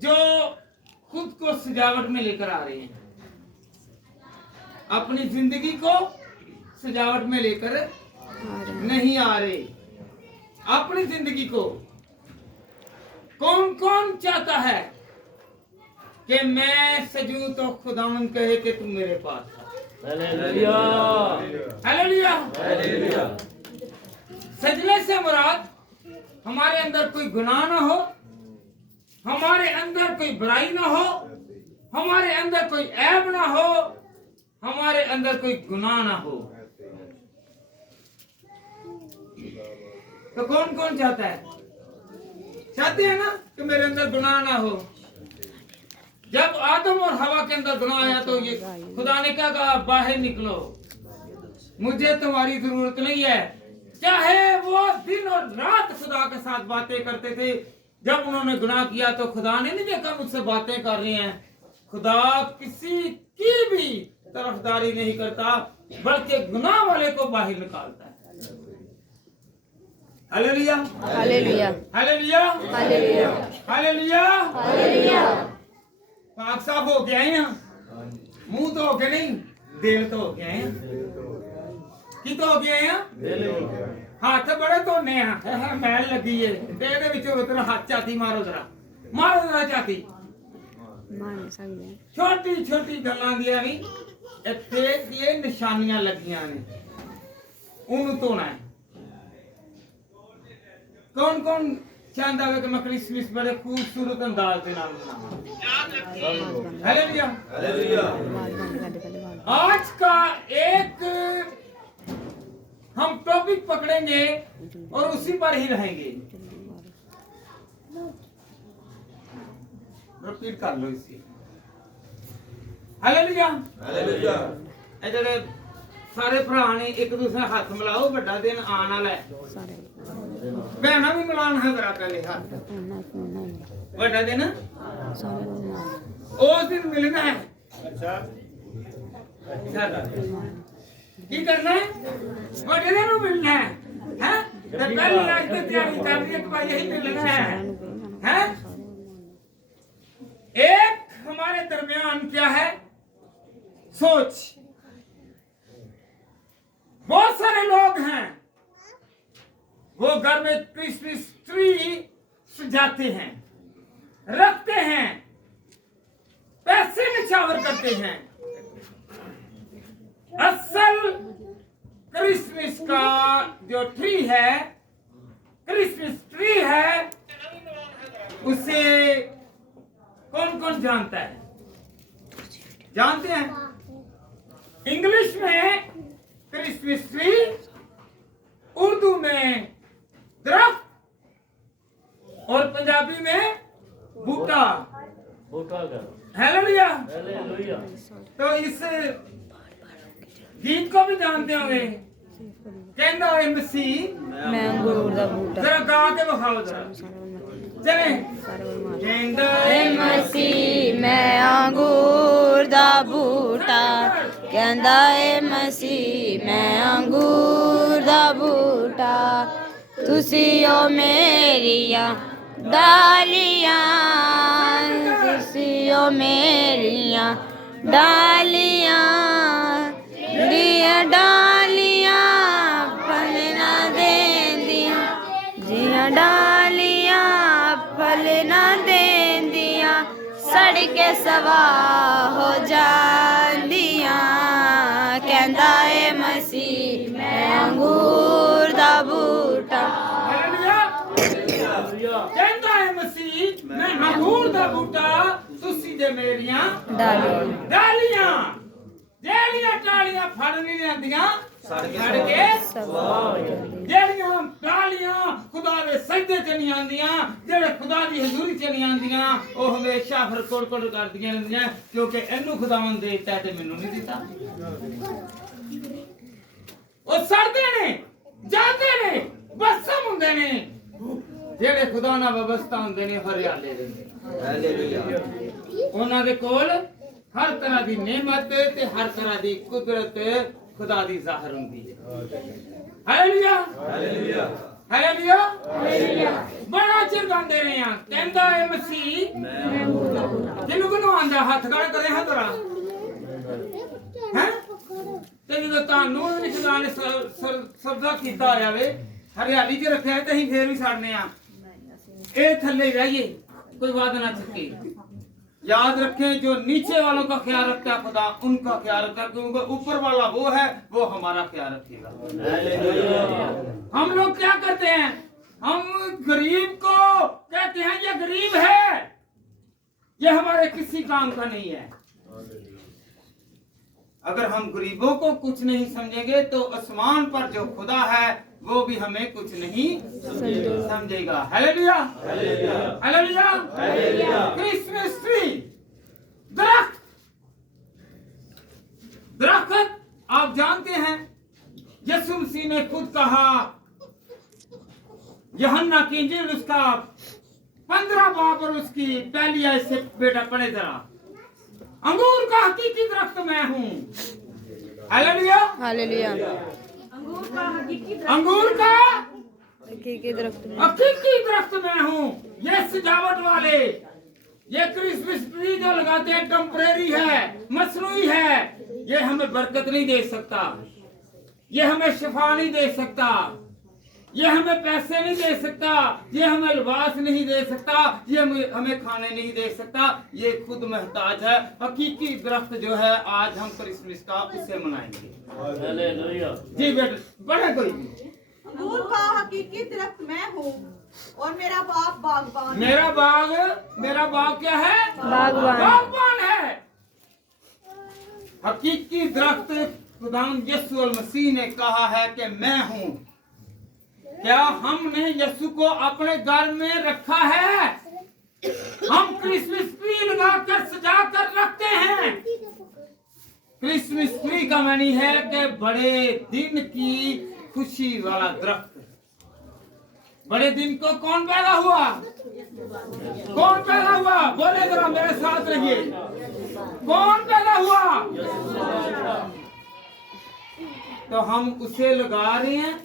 जो खुद को सजावट में लेकर आ रहे हैं, अपनी जिंदगी को सजावट में लेकर नहीं आ रहे। अपनी जिंदगी को कौन कौन चाहता है कि मैं सजूं तो खुदावन कहे कि तुम मेरे पास आ। Hallelujah hallelujah. हालेलुया। सजने से मुराद हमारे अंदर कोई गुनाह ना हो, हमारे अंदर कोई बुराई ना हो, हमारे अंदर कोई ऐब ना हो, हमारे अंदर कोई गुनाह ना हो। तो कौन कौन चाहता है? चाहते हैं ना कि मेरे अंदर गुनाह ना हो। जब आदम और हवा के अंदर गुनाह आया तो ये खुदा ने क्या कहा, बाहर निकलो, मुझे तुम्हारी जरूरत नहीं है। चाहे वो दिन और रात खुदा के साथ बातें करते थे, जब उन्होंने गुनाह किया तो खुदा ने नहीं देखा मुझसे बातें कर रहे हैं। खुदा किसी की भी तरफदारी नहीं करता, बल्कि गुनाह वाले को बाहर निकालता है। Hallelujah hallelujah hallelujah hallelujah hallelujah. Hallelujah. पाक साफ हो के आए हैं, मुंह तो हो के नहीं, दिल तो हो के आए हैं। की तो हो गए हैं, हाथ बड़े धोने हैं, मैल लगी है तेरे विचों तेरा हाथ चाती मारो जरा, मारो जरा चाती। मार सकते हैं। छोटी छोटी गल्लां दियां भी इत्थे ये निशानियां लगियां ने, उन्हें धोना है। कौन कौन चाहता है कि मैं क्रिसमस बड़े खूबसूरत अंदाज के नाम मनाऊं? Hallelujah hallelujah. आवाज बंद कर दे पहले आवाज। आज का एक हम टॉपिक पकड़ेंगे और उसी पर ही रहेंगे। रिपीट कर लो इसी। Hallelujah hallelujah. ए जेड़े सारे भरा ने एक दूसरे हाथ मिलाओ, बड़ा दिन आने वाला है। सारे बहना भी मिलान है जरा पहले हाथ, बड़ा दिन सारे उस दिन मिलना है। अच्छा की करना है? बड़े दिन मिलना है, हैं? तो पहले आज तो तैयारी कर रही है कि भाई यही मिलना है, हैं? एक हमारे दरमियान क्या है? सोच। बहुत सारे लोग हैं, वो घर में क्रिसमस ट्री सजाते हैं, रखते हैं, पैसे निछावर करते हैं। असल क्रिसमस का जो ट्री है, क्रिसमस ट्री है, उसे कौन कौन जानता है? जानते हैं? इंग्लिश में क्रिसमस ट्री, उर्दू में दरख्त और पंजाबी में बूटा। बूटा का हालेलुया। हालेलुया। तो इस गीत को भी जानते होंगे, कहता है मसीह मैं अंगूर दा बूटा। जरा गा के बखाओ जरा, चले। कहता है मसीह मैं अंगूर दा बूटा, कहंदा ए मसीह मैं अंगूर दा बूटा, तुसी ओ मेरियां डालियां, तुसी ओ मेरियां डालियां, दिया डालियां फल ना देंदियां, जियां डालियां फल ना देंदियां, सड़ के सवा हो जांदियां, कहंदा ए मसीह मैं अंगूर दा बूटा। कहता है मसीह मैं अंगूर दा बूटा, तुसी जे मेरियां डालियां डालियां, जेड़ियां डालियां फड़ नहीं लेंदियां, सड़ के जेड़ियां डालियां खुदा दे सजदे च नहीं आंदियां, जेड़े खुदा दी हजूरी च नहीं आंदियां, ओ हमेशा फिर कोड़-कोड़ करदियां रहंदियां, क्योंकि इन्नू खुदावन देता ते मैनू नहीं दिता। ओ सड़दे ने, जांदे ने, बसम हुंदे ने, जेड़े खुदा नाल वाबस्ता हुंदे ने, हरियाले रहंदे ने। हालेलुया। उन्हां दे कोल हर तरह दी नेमत ते हर तरह दी कुदरत खुदा दी ज़ाहिर हुंदी है। Hallelujah hallelujah. हालेलुया बड़ा चिर गांदे रहे हैं कहंदा है मसीह जिन्हों आंदा हथ खड़ा करे हां तोरा हैं ते जो तानू इस गाने सबदा कीता आया वे हरियाली च रखया है ते ਅਸੀਂ ਫੇਰ ਵੀ ਸਾੜਨੇ ਆ ए थल्ले रहिए कोई बात ना चुके याद रखें जो नीचे वालों का ख्याल रखता है खुदा उनका ख्याल रखता है क्योंकि ऊपर वाला वो है वो हमारा ख्याल रखेगा। हम लोग क्या करते हैं हम गरीब को कहते हैं ये गरीब है ये हमारे किसी काम का नहीं है। अगर हम गरीबों को कुछ नहीं समझेंगे तो आसमान पर जो खुदा है वो भी हमें कुछ नहीं समझेगा। हालेलुया हालेलुया क्रिसमस ट्री दरख्त दरख्त आप जानते हैं यीशु मसीह ने खुद कहा यूहन्ना की इंजील उसका 15 बाब और उसकी पहली आयत से बेटा पढ़े जरा अंगूर का हकीकी दरख्त मैं हूँ। हालेलुया हालेलुया अंगूर का हकीकी दरख्त में हकीकी दरख्त मैं हूँ। ये सजावट वाले ये क्रिसमस ट्री जो लगाते हैं टेम्परेरी है मसनूई है ये हमें बरकत नहीं दे सकता ये हमें शिफा नहीं दे सकता ये हमें पैसे नहीं दे सकता ये हमें लिबास नहीं दे सकता ये हमें खाने नहीं दे सकता ये खुद मोहताज है। हकीकी दरख्त जो है आज हम क्रिसमस का उसे मनाएंगे। हालेलुया जी बेटा बड़े कोई अंगूर का हकीकी दरख्त मैं हूँ और मेरा बाग बागबान। मेरा बाग क्या है बागबान है। हकीकी दरख्त खुदा यीशु मसीह ने कहा है कि मैं हूँ। क्या हमने यीशु को अपने घर में रखा है? हम क्रिसमस ट्री लगाकर सजा कर रखते हैं। क्रिसमस ट्री का मानी है कि बड़े दिन की खुशी वाला दरख्त। बड़े दिन को कौन पैदा हुआ? कौन पैदा हुआ? बोले जरा मेरे साथ रहिए। कौन पैदा हुआ? तो हम उसे लगा रहे हैं।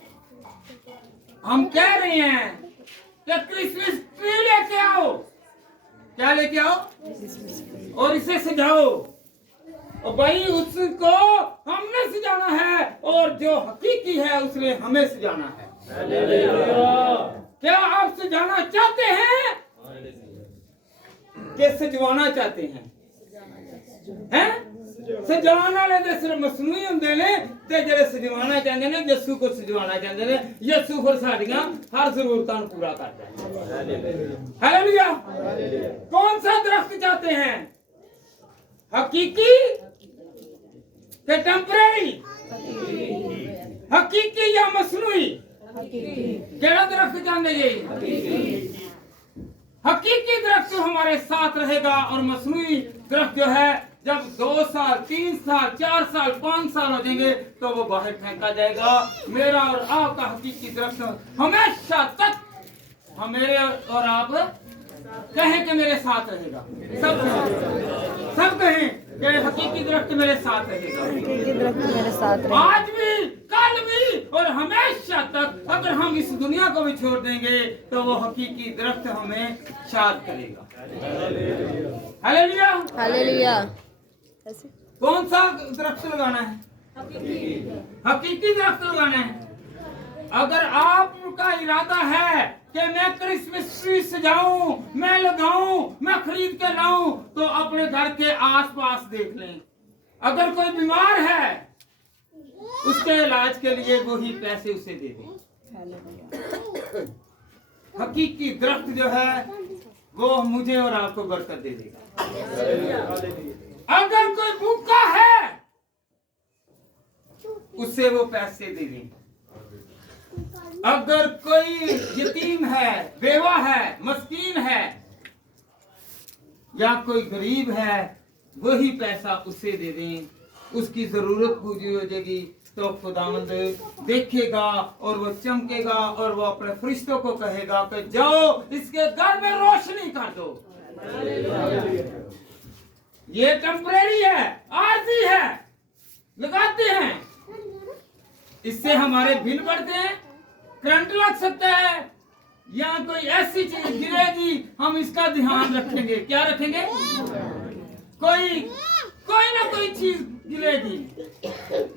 हम कह रहे हैं कि क्रिसमस ट्री लेके आओ। क्या लेके आओ? और इसे सजाओ। और भाई उसको हमने सजाना है और जो हकीकी है उसने हमें सजाना है। क्या आप सजाना चाहते हैं कि सजवाना चाहते हैं? हैं? सजाने वाले तो सिर्फ मसनूई हुंदे ने ते जेड़े सजवाना चाहते ने यीशु को सजवाना चाहते ने यीशु फिर साडियां हर जरूरतां नूं पूरा करता है। हालेलुया कौन सा दरख्त चाहते हैं? हकीकी के टेम्परेरी? हकीकी या मसनूई? केड़ा दरख्त चाहते जी? हकीकी दरख्त हमारे साथ रहेगा और मसनूई दरख्त जो है जब 2 साल 3 साल 4 साल 5 साल हो जाएंगे तो वो बाहर फेंका जाएगा। मेरा और आपका हकीकी दरख्त हमेशा तक हम मेरे और आप कहें कि मेरे साथ रहेगा। सब कहें कि हकीकी दरख्त मेरे साथ रहेगा। हकीकी दरख्त मेरे साथ रहेगा आज भी कल भी और हमेशा तक। अगर हम इस दुनिया को भी छोड़ देंगे तो वो हकीकी दरख्त हमें शाद करेगा। हालेलुया हालेलुया कौन सा दरख्त लगाना है? हकीकी दरख्त लगाना है। अगर आपका इरादा है कि मैं क्रिसमस ट्री सजाऊं, मैं लगाऊं, मैं खरीद के लाऊं, तो अपने घर के आसपास देख लें। अगर कोई बीमार है उसके इलाज के लिए वही पैसे उसे दे दें। हकीकी दरख्त जो है वो मुझे और आपको बरकत दे देगा। अगर कोई भूखा है उसे वो पैसे दे दें। अगर कोई यतीम है, बेवा है, मस्कीन है या कोई गरीब है वही पैसा उसे दे दें। उसकी जरूरत पूरी हो जाएगी तो खुदावंद देखेगा और वो चमकेगा और वो अपने फरिश्तों को कहेगा कि जाओ इसके घर में रोशनी कर दो। ये टेम्परेरी है, आरजी है, लगाते हैं। इससे हमारे बिल बढ़ते हैं, करंट लग सकता है या कोई ऐसी चीज गिरेगी, हम इसका ध्यान रखेंगे। क्या रखेंगे? कोई ना कोई चीज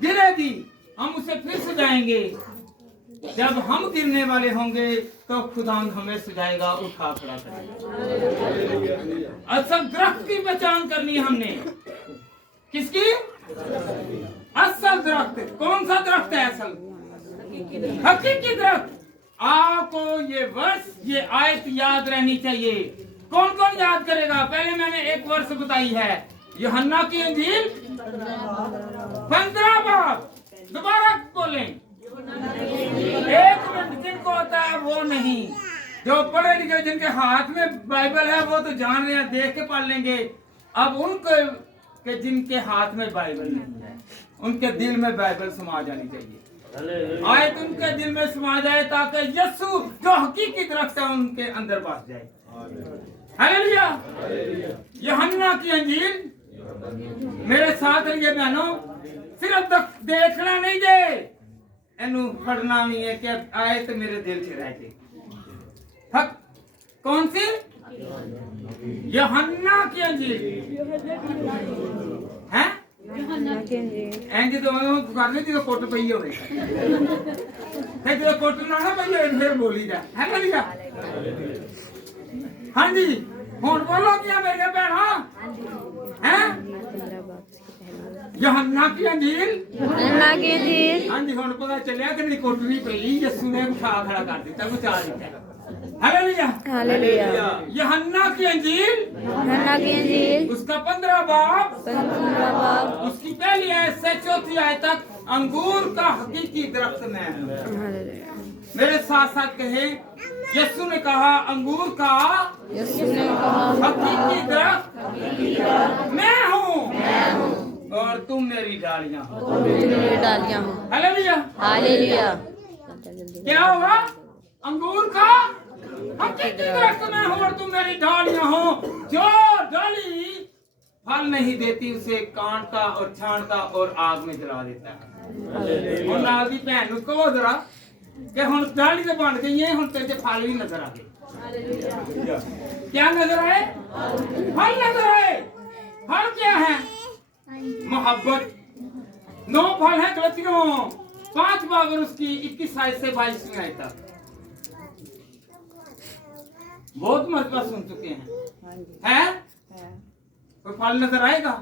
गिरेगी, हम उसे फिर सजाएंगे। जब हम गिरने वाले होंगे तो खुदा हमें सजाएगा, उठा खड़ा करेगा। असल दरख्त की पहचान करनी है हमने। किसकी? असल दरख्त। कौन सा दरख्त है असल? हकीकी दरख्त। आपको ये वर्ष, ये आयत याद रहनी चाहिए। कौन कौन याद करेगा? पहले मैंने एक वर्ष बताई है, यूहन्ना की इंजील 15 बाब। दोबारा बोलें, 1 मिनट। जिनको होता है वो नहीं, जो पढ़े लिखे जिनके हाथ में बाइबल है वो तो जान रहे हैं, देख के पढ़ लेंगे। अब उनको के जिनके हाथ में बाइबल नहीं है, उनके दिल में बाइबल समा जानी चाहिए। आयत उनके दिल में समा जाए ताकि यीशु जो हकीकी दरख्त है उनके अंदर बस जाए। हालेलुया। यूहन्ना की इंजील मेरे साथ रहिए बहनों, सिर्फ देखना नहीं जे, एनु पढ़ना नहीं है कि आयत मेरे दिल से रह गई। हक कौन सी? यूहन्ना की इंजील है। इंज तो करने की तो कोट पई होवे, फिर जो कोट ना पई होवे फिर बोली जा। हालेलुया। हाँ जी, हुण बोलो क्या मेरे भैणा हैं? यूहन्ना की इंजील हाँ जी, हुण पता चलिया कि मेरी कोट नहीं पई, यीशु ने उठा खड़ा कर दिता, बचा दिता। हालेलुया। यूहन्ना की इंजील उसका 15 बाब उसकी पहली आयत से 4थी आयत तक, अंगूर का हकीकी दरख्त मैं हूं। मेरे साथ साथ कहे, यीशु ने कहा अंगूर का हकीकी दरख्त मैं हूं और तुम मेरी डालियां हो। हालेलुया। क्या हुआ? अंगूर का हकीकी दरख्त मैं हूं और तुम मेरी डालियां हो। जो डाली फल नहीं देती उसे काटता और छांटता और आग में जला देता है। और नाल दी भैन नु कहो जरा कि हुण डाली तो बन गई है, हुण तेरे फल भी नजर आ गए। क्या नजर आए? फल नजर आए। फल क्या है? मोहब्बत। 9 फल है गलतियों 5 बाब और उसकी 21 आयत से 22 आयत तक। बहुत मरतबा सुन चुके हैं। कोई फल नजर आएगा?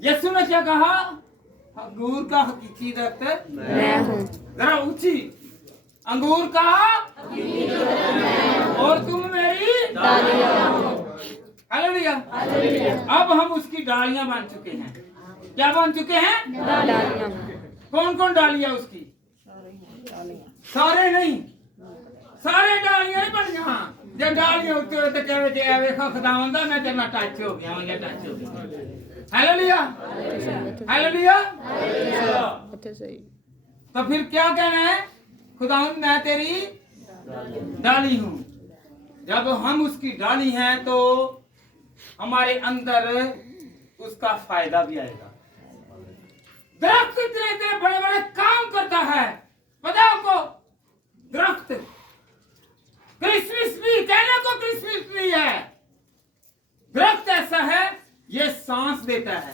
यीशु ने क्या कहा? अंगूर का हकीकी दरख्त मैं हूं। जरा ऊंची, अंगूर का और तुम मेरी डालियां हो। हालेलुया। अब हम उसकी डालियां बन चुके हैं। क्या बन चुके हैं? डालियां। कौन कौन डालियां उसकी? सारे नहीं, सारे डालियां ही बन गया। जब डालियां उठते हुए तो कहे कि ए देखो खुदावंदा मैं तेरे नाल टच हो गया, मैं टच हो गया। हालेलुया। हालेलुया। तो फिर क्या कहना है? खुदावंद मैं तेरी डाली हूं। जब हम उसकी डाली हैं तो हमारे अंदर उसका फायदा भी आएगा। दरख्त इतने इतने बड़े बड़े काम करता है, पता है आपको? दरख्त क्रिसमस ट्री, कहने को क्रिसमस ट्री है। दरख्त ऐसा है, ये सांस देता है,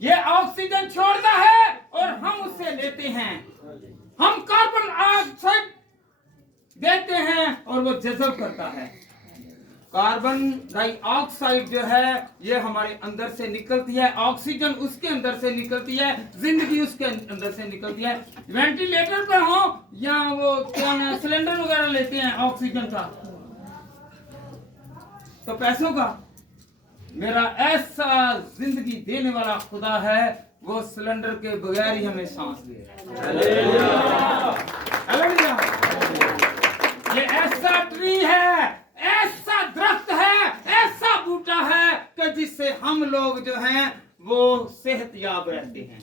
ये ऑक्सीजन छोड़ता है और हम उससे लेते हैं। हम कार्बन डाइऑक्साइड देते हैं और वो जज़ब करता है। कार्बन डाइऑक्साइड जो है ये हमारे अंदर से निकलती है, ऑक्सीजन उसके अंदर से निकलती है, जिंदगी उसके अंदर से निकलती है। वेंटिलेटर पे हो या वो क्या सिलेंडर वगैरह लेते हैं ऑक्सीजन का, तो पैसों का। मेरा ऐसा जिंदगी देने वाला खुदा है, वो सिलेंडर के बगैर ही हमें सांस दे रहा है। ये ऐसा ट्री है, ऐसा दरख्त है, ऐसा बूटा है कि जिससे हम लोग जो हैं वो सेहतयाब रहते हैं।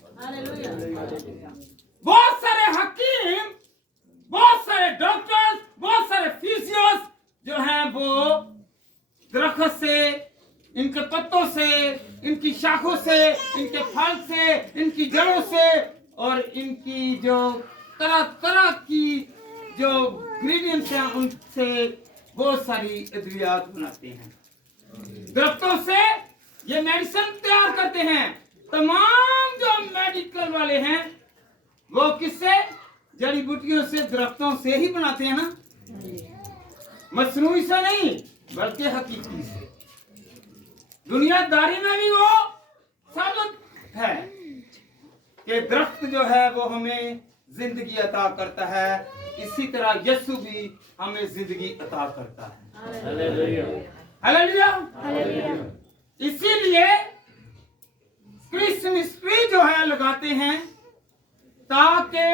बहुत सारे हकीम, बहुत सारे डॉक्टर्स, बहुत सारे फिजियोस जो हैं वो दरख्त से, इनके पत्तों से, इनकी शाखों से, इनके फल से, इनकी जड़ों से और इनकी जो तरह तरह की जो इंग्रेडिएंट्स हैं उनसे बहुत सारी अद्वियात बनाते हैं। दरख्तों से ये मेडिसिन तैयार करते हैं। तमाम जो मेडिकल वाले हैं वो किससे, जड़ी बूटियों से, दरख्तों से ही बनाते हैं ना, मसनूई से नहीं बल्कि हकीकी से। दुनियादारी में भी वो साबित है कि दरख्त जो है वो हमें जिंदगी अता करता है, इसी तरह यीशु भी हमें जिंदगी अता करता है। हालेलुया। हालेलुया। इसीलिए क्रिसमस ट्री जो है लगाते हैं ताकि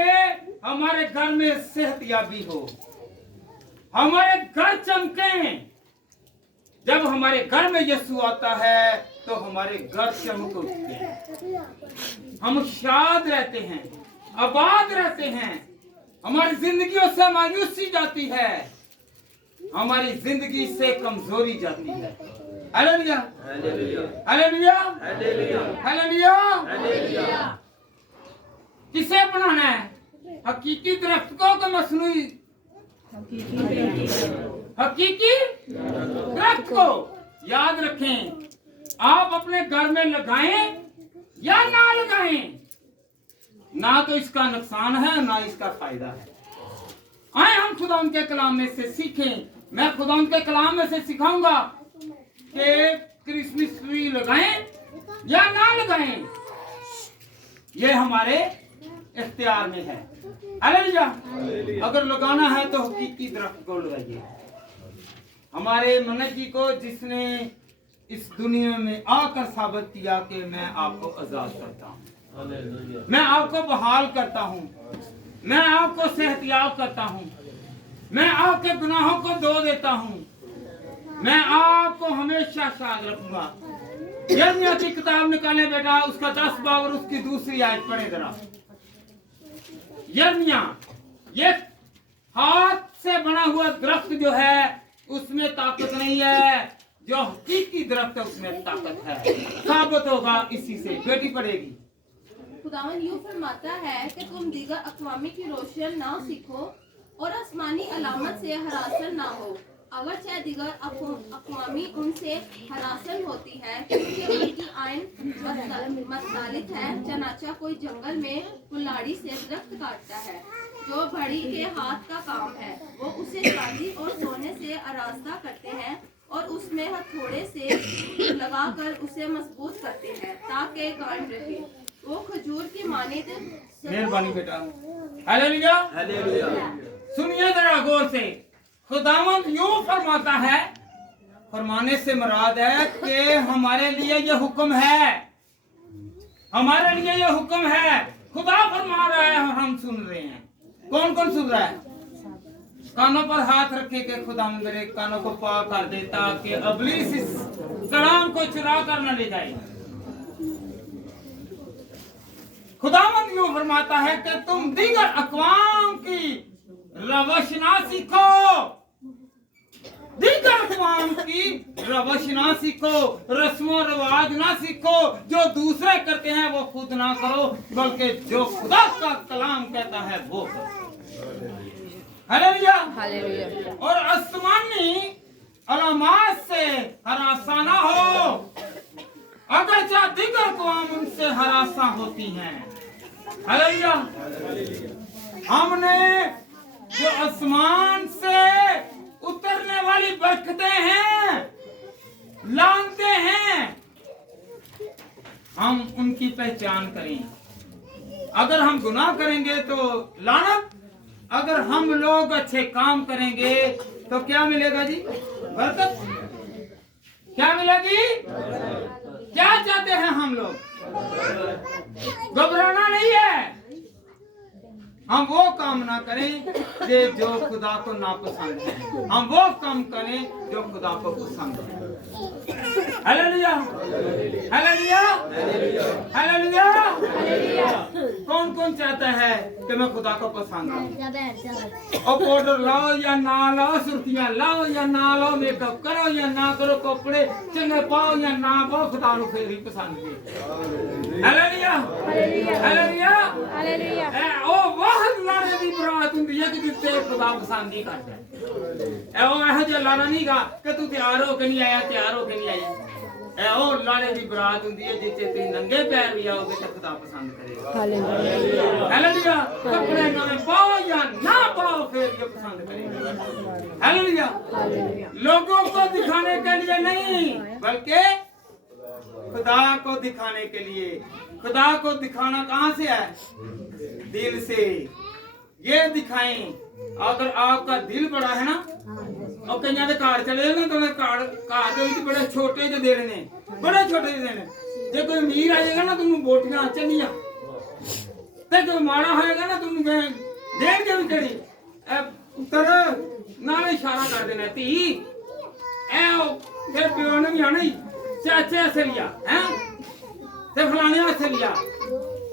हमारे घर में सेहतयाबी हो, हमारे घर चमके। जब हमारे घर में यीशु आता है तो हमारे घर चमक उठते हैं, हम शाद रहते हैं, आबाद रहते हैं, हमारी जिंदगियों से मायूसी जाती है, हमारी जिंदगी से कमजोरी जाती है। Hallelujah, hallelujah, hallelujah, hallelujah. किसे बनाना है, हकीकी दरख्त को कि मसनूई? हकीकी दरख्त को। याद रखें, आप अपने घर में लगाएं या ना लगाएं, ना तो इसका नुकसान है ना इसका फायदा है। आए हम खुदा उनके कलाम में से सीखें। मैं खुदा उनके कलाम में से सिखाऊंगा कि क्रिसमस ट्री लगाएं या ना लगाएं, ये हमारे इख्तियार में है। हालेलुया। अगर लगाना है तो हकीकी दरख्त को लगाइए। हमारे मने जी को, जिसने इस दुनिया में आकर साबित किया कि मैं आपको आजाद करता हूँ, मैं आपको बहाल करता हूँ, मैं आपको सेहतयाब करता हूँ, मैं आपके गुनाहों को धो देता हूँ, मैं आपको हमेशा शाद रखूंगा। यिर्मयाह की किताब निकाले बेटा, उसका 10 बाब और उसकी दूसरी आयत पढ़े जरा। यिर्मयाह, ये हाथ से बना हुआ दरख्त जो है उसमें ताकत नहीं है, जो हकीकी दरख्त है उसमें ताकत है। साबित होगा इसी से। बेटी पढ़ेगी। खुदावन यूं फरमाता है कि तुम दीगर अक़वामी की रोशन ना सीखो और आसमानी अलामत से हरासन ना हो। अगर चाहे दीगर अक़वामी उनसे हरासन होती है क्योंकि उनकी आयन मतदालित है। चनाचा कोई जंगल में कुल्हाड़ी से दरख्त काटता है जो बड़ी के हाथ का काम है, वो उसे चांदी और सोने से आरास्ता करते हैं और उसमें हथौड़े से लगाकर उसे मजबूत करते हैं ताकि कायम रहे। वो खजूर की मानित। मेहरबानी बेटा। Hallelujah, hallelujah. सुनिए जरा गौर से। खुदावंद यूं फरमाता है, फरमाने से मुराद है कि हमारे लिए ये हुक्म है, हमारे लिए ये हुक्म है। खुदा फरमा रहा है और हम सुन रहे हैं। कौन कौन सुन रहा है? कानों पर हाथ रखे के खुदावंद मेरे कानों को पाक कर दे ताकि इब्लीस इस कलाम को चुरा कर न ले जाए। खुदावंद यूं फरमाता है कि तुम दीगर अक़वाम की रवश ना सीखो, दीगर अक़वाम की रवश ना सीखो, रस्मों रिवाज ना सीखो। जो दूसरे करते हैं वो खुद ना करो, बल्कि जो खुदा का कलाम कहता है वो करो। Hallelujah, hallelujah. और आसमानी अलामात से हरासा ना हो, अगर चाहे दीगर अक़वाम उनसे हरासा होती हैं। हालेलुया। हमने जो आसमान से उतरने वाली बरकतें हैं, लानते हैं, हम उनकी पहचान करें। अगर हम गुनाह करेंगे तो लानत, अगर हम लोग अच्छे काम करेंगे तो क्या मिलेगा जी? बरकत। क्या मिलेगी? क्या चाहते हैं हम लोग? घबराना नहीं है। हम वो काम ना करें जो खुदा को नापसंद है, हम वो काम करें जो खुदा को पसंद है। Hallelujah hallelujah hallelujah. कौन कौन चाहता है कि मैं खुदा को पसंद करूं? और पाउडर लाओ या ना लाओ, सुर्खियां लाओ या ना लाओ, मेकअप करो या ना करो, कपड़े चंगे पाओ या ना पाओ, खुदा को फिर ही पसंद की। Hallelujah hallelujah hallelujah. ओ वाह लाने दी बरात हुंदी है कि जिससे खुदा पसंद नहीं करता है। ओ ਇਹੋ ਜਿਹਾ ਲਾਣਾ ਨਹੀਂਗਾ ਕਿ ਤੂੰ ਤਿਆਰ ਹੋ ਕੇ ਨਹੀਂ ਆਇਆ, ਤਿਆਰ ਹੋ ਕੇ ਨਹੀਂ ਆਈ। ਇਹ ਉਹ ਲਾਣੇ ਦੀ ਬਰਾਤ ਹੁੰਦੀ ਹੈ ਜਿੱਥੇ ਤੁਸੀਂ ਨੰਗੇ ਪੈਰ ਵੀ ਆਓਗੇ ਤਾਂ ਖੁਦਾ ਪਸੰਦ ਕਰੇਗਾ। हालेलुया। हालेलुया। कपड़े नए पाओ या ना पाओ फिर ये पसंद करेगा। हालेलुया। लोगों को दिखाने के लिए नहीं बल्कि खुदा को दिखाने के लिए। खुदा को दिखाना कहाँ से है? दिल से। ये दिखाएं। अगर आपका दिल बड़ा है ना, और कई ਦੇ ਘਰ ਚਲੇ ਜਾਓ ਨਾ ਤਾਂ ਘਰ ਦੇ ਵਿੱਚ ਬੜੇ ਛੋਟੇ ਜਿਹੇ ਦੇਣੇ ਨੇ, ਬੜੇ ਛੋਟੇ ਜਿਹੇ ਦੇਣੇ। ਜੇ ਕੋਈ ਅਮੀਰ ਆਏਗਾ ਨਾ ਤੁਹਾਨੂੰ ਬੋਟੀਆਂ ਚੰਗੀਆਂ, ਤੇ ਕੋਈ ਮਾੜਾ ਹੋਏਗਾ ਨਾ ਤੁਹਾਨੂੰ ਦੇਣਗੇ ਵੀ ਕਿਹੜੀ ਉੱਤਰ ਨਾਲ ਇਸ਼ਾਰਾ ਕਰ ਦੇਣਾ ਧੀ ਐ ਫਿਰ ਪਿਓ ਨੇ ਵੀ ਆਣਾ ਹੀ ਚਾਚੇ ਅਸਲੀਆ ਹੈ ਤੇ ਫਲਾਣੇ ਅਸਲੀਆ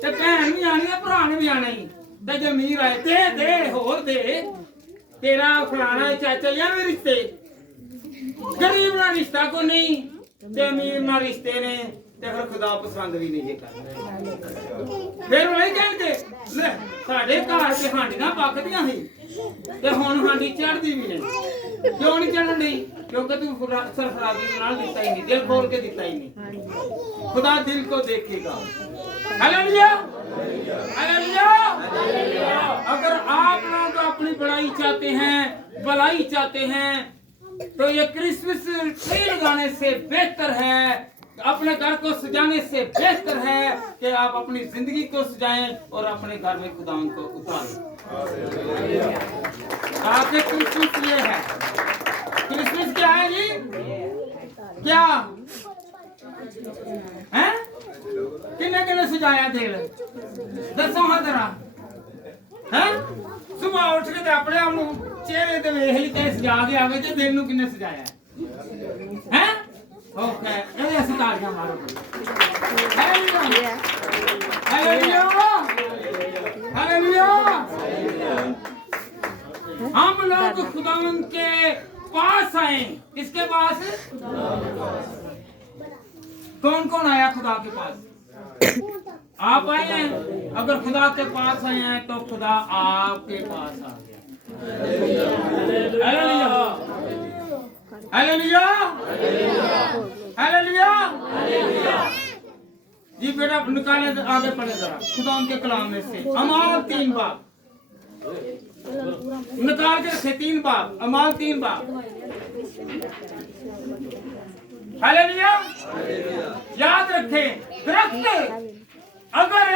ਤੇ ਭੈਣ ਵੀ ਆਣੀ ਹੈ, ਭਰਾ ਨੇ ਵੀ ਆਣਾ ਹੀ। ਤੇ ਜੇ ਅਮੀਰ ਆਏ ਤੇ ਦੇ ਹੋਰ ਦੇ, तेरा फलाना चाचा या भी रिश्ते, गरीब ना रिश्ता को नहीं ते अमीर ना रिश्ते ने, ते फिर खुदा पसंद भी नहीं करता। फिर वही कहते ले साडे घर ते हांडियां पकदियां सी ते हुण हांडी चढ़दी भी नहीं। क्यों नहीं चढ़न दी? क्योंकि तू सरफराजी के नाल दिता ही नहीं, दिल खोल के दिता ही नहीं। खुदा दिल को देखेगा। Hallelujah hallelujah. अगर आप लोग अपनी बड़ाई चाहते हैं, भलाई चाहते हैं, तो ये क्रिसमस ट्री लगाने से बेहतर है, अपने घर को सजाने से बेहतर है कि आप अपनी जिंदगी को सजाएं और अपने घर में खुदा को उतारें। आपके क्रिसमस ये है। क्रिसमस क्या है जी? क्या है? किन्ने किन्ने सजाया दिल दसो हाँ जरा हैं? सुबह उठ के अपने आप चेहरे ते वेख ली ते सजा के आवे ते दिल नूं किन्ने सजाया हैं? ओके ये असं तालियां मारो। Hallelujah hallelujah hallelujah. हम लोग खुदावंद के पास आए। किसके पास? कौन कौन आया खुदा के पास? आप आए हैं। अगर खुदा के पास आए हैं तो खुदा आपके पास आ गया। Hallelujah hallelujah hallelujah. जी बेटा निकाले आगे पढ़े जरा खुदा उनके कलाम में से अमाल 3 बाब निकाल के रखे। 3 बाब अमाल 3 बाब। हालेलुया। याद रखें दरख्त अगर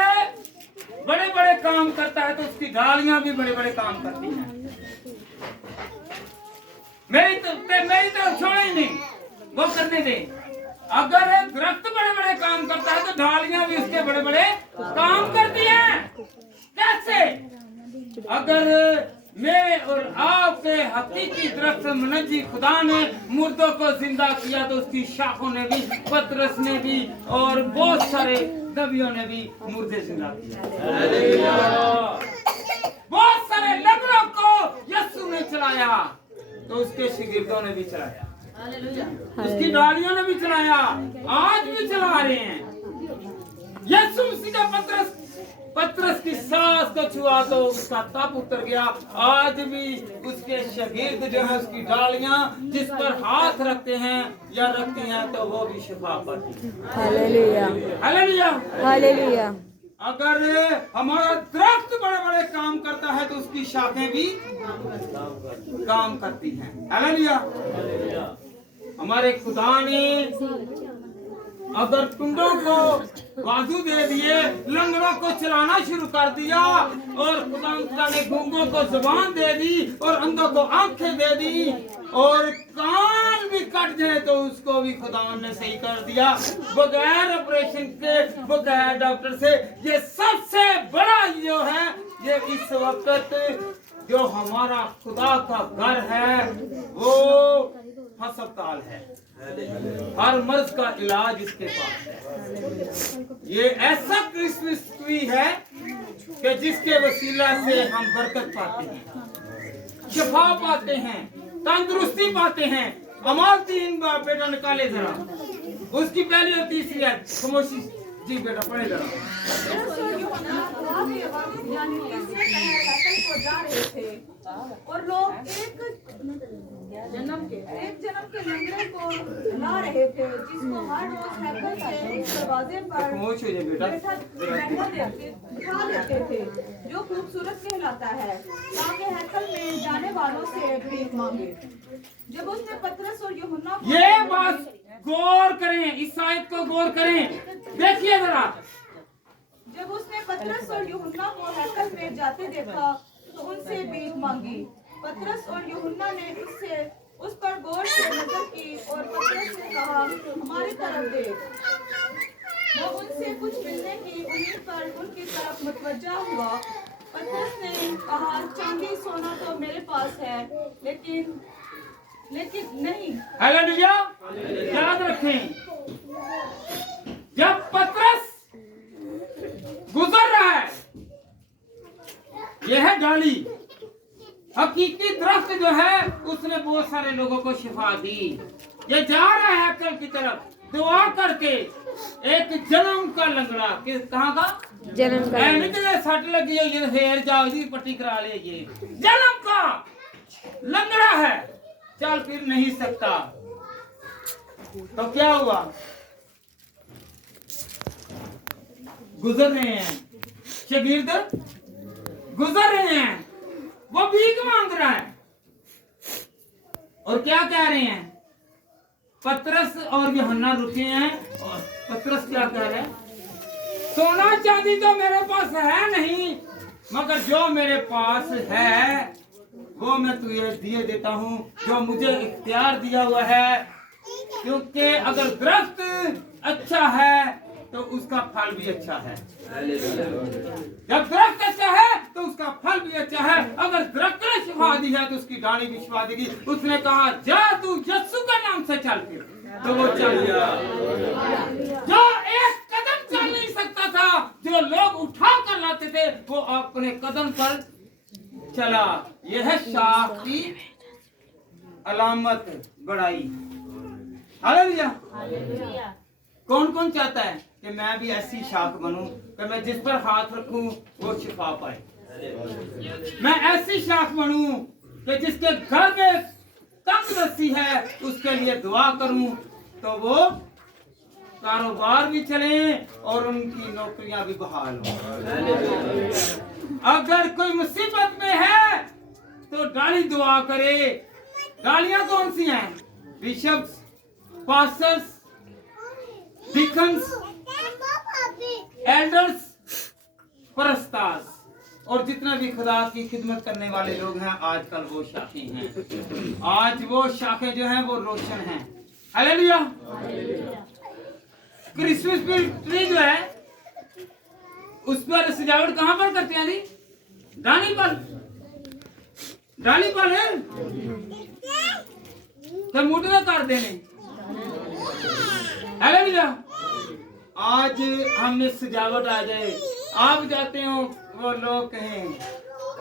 बड़े बड़े काम करता है तो उसकी डालियां भी बड़े बड़े काम करती हैं। मेरी तो छोड़े ही नहीं, वो करने दे। अगर दरख्त बड़े बड़े काम करता है तो डालियां भी उसके बड़े बड़े काम करती हैं। कैसे? अगर मेरे और आपके हकीकी दरख्त मुनज्जी खुदा ने मुर्दों को जिंदा किया तो उसकी शाखों ने भी, पतरस ने भी और बहुत सारे नबियों ने भी मुर्दे जिंदा किए। बहुत सारे नबियों को यीशु ने चलाया तो उसके शागिर्दों ने भी चलाया, उसकी डालियों ने भी चलाया, आज भी चला रहे हैं। यीशु मसीह का पतरस की सांस को छुआ तो उसका तप उतर गया। आज भी उसके शागिर्द जो है उसकी डालियां जिस पर हाथ रखते हैं या रखती हैं तो वो भी शिफा पाती हैं। Hallelujah hallelujah hallelujah. अगर हमारा दरख्त बड़े बड़े काम करता है तो उसकी शाखें भी काम करती हैं। हालेलुया। हमारे खुदा ने अगर टुंडों को बाजू दे दिए, लंगड़ों को चलाना शुरू कर दिया और खुदा ने गूंगों को जुबान दे दी और अंधों को आंखें दे दी और कान भी कट जाए तो उसको भी खुदा ने सही कर दिया बगैर ऑपरेशन के, बगैर डॉक्टर से। ये सबसे बड़ा जो है ये इस वक्त जो हमारा खुदा का घर है वो अस्पताल है, हर मर्ज का इलाज इसके पास है। ये ऐसा क्रिसमस ट्री है कि जिसके वसीला से हम बरकत पाते हैं, शिफा पाते हैं, तंदुरुस्ती पाते हैं। अमाल 3 बार बेटा निकाले जरा, उसकी पहली और तीसरी है खामोशी जी बेटा पढ़े जरा। जा रहे थे और लोग एक जन्म के लंगड़े को ला रहे थे, जिसको हर रोज हैकल से दरवाजे पर खामोश हो जाए बेटा। बिठा देते थे, जो खूबसूरत कहलाता है, ताकि हैकल में जाने वालों से भीख मांगे। जब उसने पतरस और यूहन्ना को ये बात गौर करें, इस आयत को गौर करें, देखिए जरा। जब उसने पतरस और यूहन्ना को हैकल में जाते देखा तो उनसे भीख मांगी। पतरस और यूहन्ना ने उस पर गौर से नजर की और पतरस ने कहा, हमारी तरफ देख। वो उनसे कुछ मिलने की उम्मीद पर उनकी तरफ मुतवज्जा हुआ। पतरस ने कहा, चांदी सोना तो मेरे पास है, लेकिन नहीं। हालेलुया, याद रखें, जब पतरस गुजर रहा है, यह है डाली, हकीकी दरख्त जो है उसने बहुत सारे लोगों को शिफा दी। ये जा रहा है हैकल की तरफ, दुआ करके एक जन्म का लंगड़ा, कहाँ का जन्म का निकले, सट लगी है, ये हेर जाओ जी पट्टी करा ले, ये जन्म का लंगड़ा है, चल फिर नहीं सकता। तो क्या हुआ, गुजर रहे हैं, शागिर्द गुजर रहे हैं, वो भीख मांग रहा है और क्या कह रहे हैं, पतरस और यूहन्ना रुके हैं और पतरस क्या कह रहे हैं, सोना चांदी तो मेरे पास है नहीं, मगर जो मेरे पास है वो मैं तुझे दिए देता हूँ, जो मुझे इख्तियार दिया हुआ है। क्योंकि अगर दरख्त अच्छा है तो उसका फल भी अच्छा है। जब दरख्त अच्छा है तो उसका फल भी अच्छा है। अगर दरख्त ने शिफा दी है तो उसकी डाली भी शिफा देगी। उसने कहा, जा तू यीशु के नाम से चल, फिर तो वो चल गया। जो एक कदम चल नहीं सकता था, जो लोग उठा कर लाते थे, वो अपने कदम पर चला। यह है शाख की अलामत, बड़ाई। हालेलुया। कौन कौन चाहता है कि मैं भी ऐसी शाख बनूं कि मैं जिस पर हाथ रखूं वो शिफा पाए? मैं ऐसी शाख बनूं कि जिसके घर में तंगदस्ती है उसके लिए दुआ करूं तो वो कारोबार भी चले और उनकी नौकरियां भी बहाल हो। अगर कोई मुसीबत में है तो डाली दुआ करे। डालियां कौन सी हैं? बिशप्स, पास्टर्स, डिकन्स, एल्डर्स, परस्तास और जितने भी खुदा की खिदमत करने वाले लोग हैं, आजकल वो शाखें हैं। आज वो शाखें जो हैं वो रोशन हैं। हालेलुया। क्रिसमस ट्री जो है उस पर सजावट कहाँ पर करते हैं जी? डाली पर। डाली पर है तो मुटने कर देने। हालेलुया। आज हमने सजावट आ जाए, आप जाते हो वो लोग कहें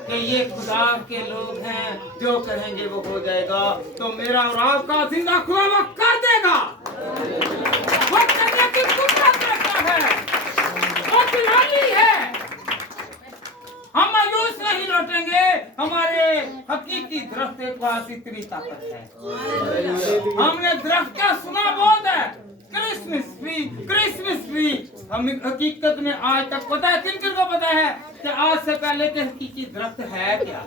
कि ये खुदा के लोग हैं, जो कहेंगे वो हो जाएगा, तो मेरा और आपका जिंदा खुदा वो कर देगा। वो करने की कुदरत रखता है, वो दिलानी है। हम मायूस नहीं लौटेंगे। हमारे हकीकी दरख्त के पास इतनी ताकत है। हमने दरख्त का सुना बहुत है, क्रिसमस ट्री, क्रिसमस ट्री। हम हकीकत में आज तक पता है, किन किन को पता है कि आज से पहले के हकीकी दरख्त है क्या?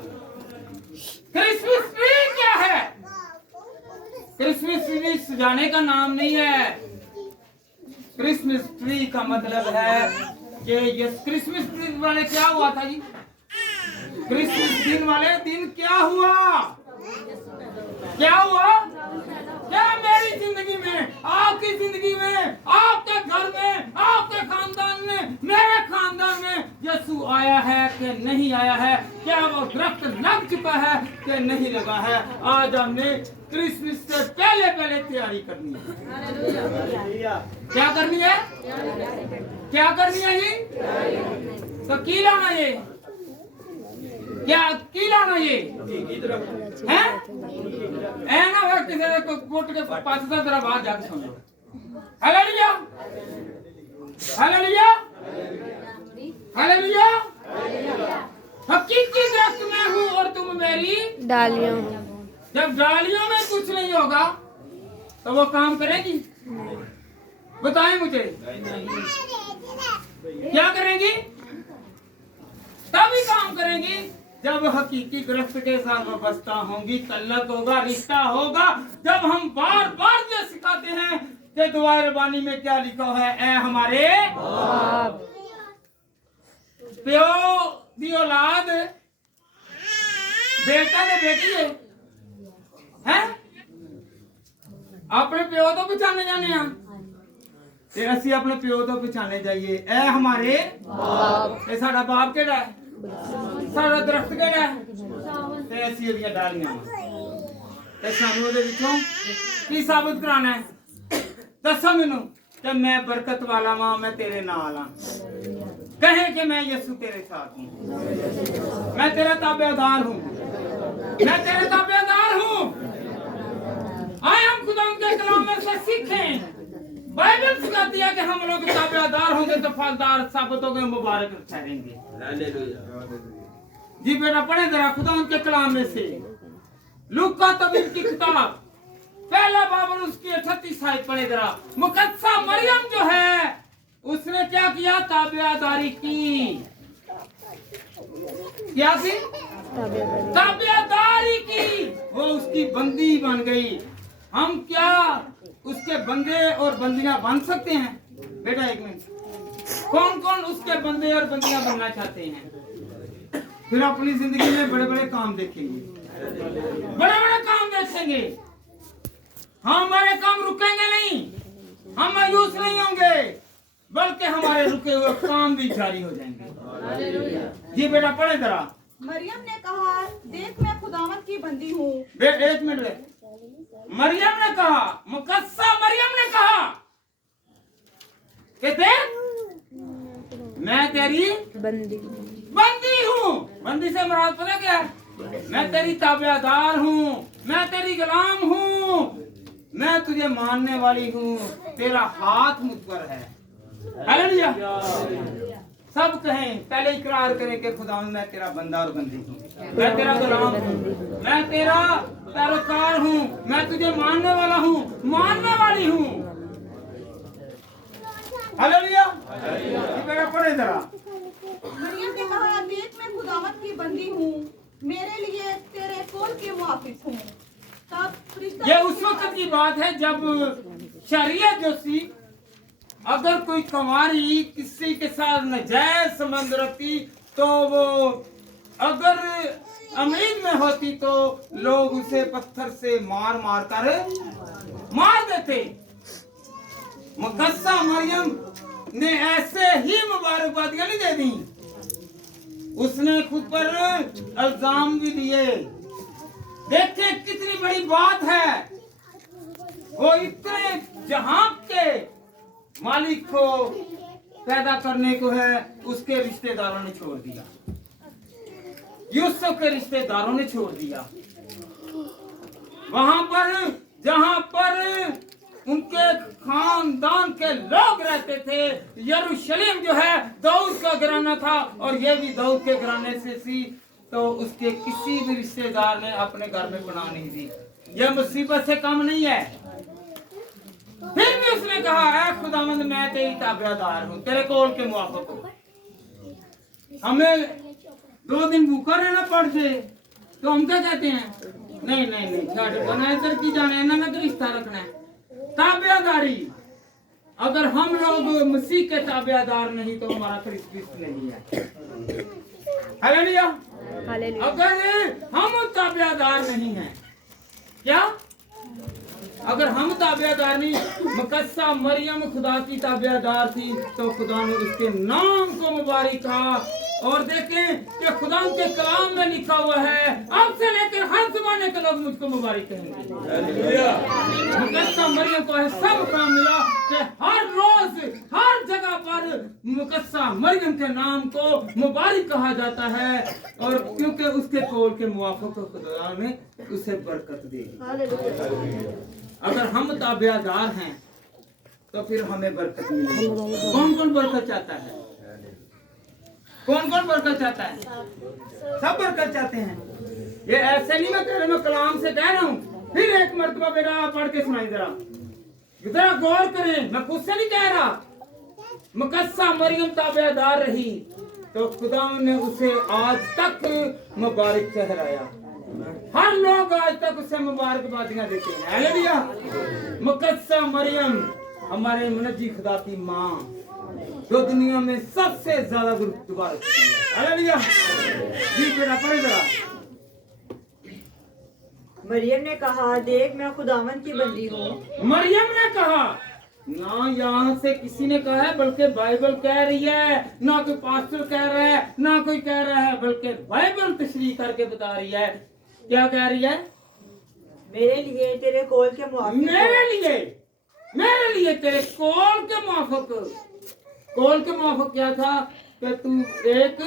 क्रिसमस ट्री क्या है? क्रिसमस ट्री सजाने का नाम नहीं है। क्रिसमस ट्री का मतलब है कि ये क्रिसमस ट्री वाले क्या हुआ था जी? क्रिसमस दिन वाले दिन क्या हुआ? क्या हुआ? क्या मेरी जिंदगी में, आपकी जिंदगी में, आपके घर में, आपके खानदान में, मेरे खानदान में यीशु आया है कि नहीं आया है? क्या वो दरख्त लग चुका है कि नहीं लगा है? आज हमने क्रिसमस से पहले पहले तैयारी करनी है। क्या करनी है? क्या करनी है जी? तो की लाना ये? क्या की लाना ये है? ऐ ना व्यक्ति से कोट के पास से जरा बाहर जाके सुन लो। Hallelujah, hallelujah, hallelujah. हकीकी दरख्त मैं हूँ और तुम मेरी डालियों। जब डालियों में कुछ नहीं होगा तो वो काम करेगी? बताएं मुझे, क्या करेंगी? तभी काम करेंगी जब हकीकी दरख्त के साथ वाबस्ता होंगी, तल्लक होगा, रिश्ता होगा। जब हम बार बार ये सिखाते हैं कि दुआ रबानी में क्या लिखा है, ए हमारे प्यो दी औलाद, बेटा ने बेटी है अपने प्यो तो पहचाने जाने हैं ते असि अपने प्यो तो पहचाने जाइए। ए हमारे बाप, साडा बाप केड़ा है? साडा दरख्त केड़ा है? ते असि ओदियां डालियां ते सानू ओदे विचों की साबित कराना है? दसो मैनू कि मैं बरकत वाला मां, मैं तेरे नाल हां। कहे कि मैं यीशु तेरे साथ हूं, मैं तेरा ताबेदार हूं, मैं तेरे ताबेदार हूं। आए हम खुदा के कलाम में से सीखें। बाइबल सिखाती है कि हम लोग ताबेदार होंगे तो फलदार साबित होंगे, मुबारक ठहरेंगे। जी बेटा पढ़े जरा खुदा के कलाम में से लूका तबीब की किताब पहला बाब और उसकी 38 आयत पढ़े जरा। मुकद्दसा मरियम जो है उसने क्या किया? ताबेदारी की। क्या थी? ताबेदारी की। वो उसकी बंदी बन गई। हम क्या उसके बंदे और बंदियां बन सकते हैं? बेटा एक मिनट, कौन कौन उसके बंदे और बंदियां बनना चाहते हैं? फिर अपनी जिंदगी में बड़े बड़े काम देखेंगे, बड़े बड़े काम देखेंगे। हमारे काम रुकेंगे नहीं, हम मायूस नहीं होंगे, बल्कि हमारे रुके हुए काम भी जारी हो जाएंगे। जी बेटा पढ़े जरा। मरियम ने कहा, देख मैं खुदावंद की बंदी हूँ। एक मिनट, मरियम ने कहा, मुकद्दसा मरियम ने कहा कि देख मैं तेरी बंदी हूँ। बंदी से मुराद पता क्या है? मैं तेरी ताबेदार हूँ, मैं तेरी गुलाम हूँ, मैं तुझे मानने वाली हूँ, तेरा हाथ मुझ पर है। हालेलुया। सब कहें, पहले इकरार करें कि खुदा मैं तेरा बंदा और बंदी हूँ, मैं तेरा गुलाम हूँ, मैं तेरा पैरोकार हूँ, मैं तुझे मानने वाला हूँ, मानने वाली हूँ। हालेलुया। बेटा पढ़े जरा। मरियम ने कहा, देख मैं खुदावंद की बंदी हूँ, मेरे लिए तेरे कौल के मुआफिक हूँ। तब फरिश्ता ये उस वक्त की बात है जब शरीयत जो सी, अगर कोई कुंवारी किसी के साथ नाजायज संबंध रखती तो वो अगर अमीर में होती तो लोग उसे पत्थर से मार मार कर मार देते। मुकद्दसा मरियम ने ऐसे ही मुबारकबादियां नहीं दे दी, उसने खुद पर इल्जाम भी दिए। देखिए कितनी बड़ी बात है। वो इतने जहां के मालिक को पैदा करने को है, उसके रिश्तेदारों ने छोड़ दिया, यूसुफ के रिश्तेदारों ने छोड़ दिया। वहां पर जहां पर उनके खानदान के लोग रहते थे, यरूशलेम जो है दाऊद का घराना था और ये भी दाऊद के घराने से थी, तो उसके किसी भी रिश्तेदार ने अपने घर में पनाह नहीं दी। यह मुसीबत से कम नहीं है। फिर भी उसने कहा, ऐ खुदावंद मैं तेरी ताबेदार हूँ, तेरे कौल के मुआफिक हूँ। हमें 2 दिन भूखा रहना पड़ जाए तो हम क्या कहते हैं? नहीं नहीं नहीं, छाड़ बना इधर की जाने, इन्होंने तो रिश्ता रखना है। ताबेदारी, अगर हम लोग मसीह के ताबेदार नहीं तो हमारा क्रिस्त नहीं है। हालेलुया। अगर हम ताबेदार नहीं हैं, क्या अगर हम ताबेदार नहीं, मुकद्दसा मरियम खुदा की ताबेदार थी तो खुदा ने उसके नाम को मुबारक कहा। और देखें कि खुदा के कलाम में लिखा हुआ है, अब से लेकर हर जमाने के लोग मुझको मुबारक कहेंगे। को ऐसा मुकाम मिला कि हर रोज हर जगह पर मुकद्दसा मरियम के नाम को मुबारक कहा जाता है, और क्योंकि उसके कौल के मुवाफिक खुदा ने उसे बरकत दी। अगर हम ताबेदार हैं तो फिर हमें बरकत मिलेगी। कौन कौन बरकत चाहता है? कौन कौन बरकत चाहता है? सब बरकत चाहते हैं। ये ऐसे नहीं मैं कह रहा, मैं कलाम से कह रहा हूँ। फिर एक मर्तबा मेरा पढ़ के सुनाई जरा गौर करें, मैं खुद से नहीं कह रहा। मुकद्दसा मरियम ताबेदार रही तो खुदा ने उसे आज तक मुबारक ठहराया। हर लोग आज तक उसे मुबारकबादियां देते हैं। हालेलुया। मुकद्दसा मरियम हमारे मुनज्जी खुदा की माँ, जो दुनिया में सबसे ज्यादा गुरुत्वार। हालेलुया। जी बेटा पढ़े जरा। मरियम ने कहा, देख मैं खुदावंद की बंदी हूँ। मरियम ने कहा, ना यहाँ से किसी ने कहा है, बल्कि बाइबल कह रही है। ना कोई पास्टर कह रहा है, ना कोई कह रहा है, बल्कि बाइबल तशरीह करके बता रही है। क्या कह रही है? मेरे लिए तेरे कौल के मुआफिक मेरे लिए तेरे कौल के मुआफिक। कौल के मुआफिक क्या था? कि तू एक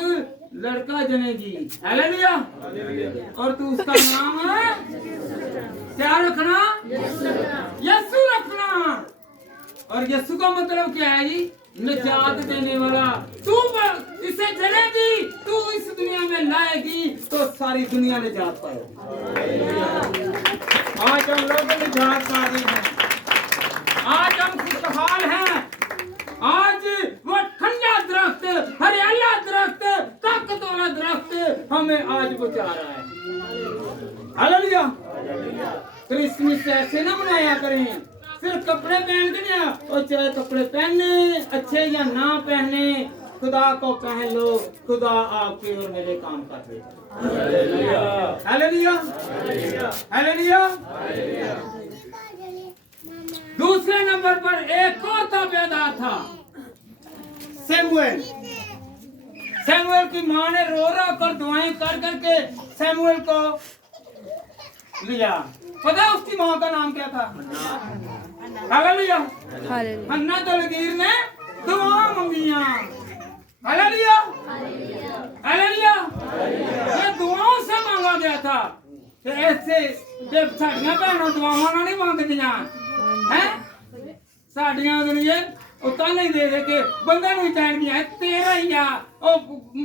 लड़का जनेगी। हालेलुया। और तू उसका नाम है क्या रखना? यीशु रखना। और यीशु का मतलब क्या है जी? निजात देने वाला। तू इसे जनेगी, तू इस दुनिया में लाएगी तो सारी दुनिया निजात पाएगी। आज हम लोग निजात पा रहे हैं। आज हम खुशहाल हैं। आज वो ठंडा दरख्त, हरियाला दरख्त, ताकत वाला दरख्त हमें आज बचा रहा है। हालेलुया। क्रिसमस ऐसे ना मनाया करें, सिर्फ कपड़े पहन के नहीं, और चाहे कपड़े पहने अच्छे या ना पहने, खुदा को पहन लो, खुदा आपके और मेरे काम कर देगा। हालेलुया। हालेलुया। दूसरे नंबर पर एक और ताबेदार था, सैमुएल। सैमुएल की माँ ने रो कर दुआएं कर करके सैमुएल को लिया। पता है उसकी माँ का नाम क्या था? हालेलुया। हन्ना दलगीर ने दुआ मांगियां। हालेलुया। हालेलुया। ये दुआओं से मांगा गया था। ऐसे जब साड़ियां पहनो दुआवां नहीं मांगदियां हैं, साड़ियां दुनिया उतना नहीं दे दे के बंदे नूं चैन दियां तेरा ही आ, ओ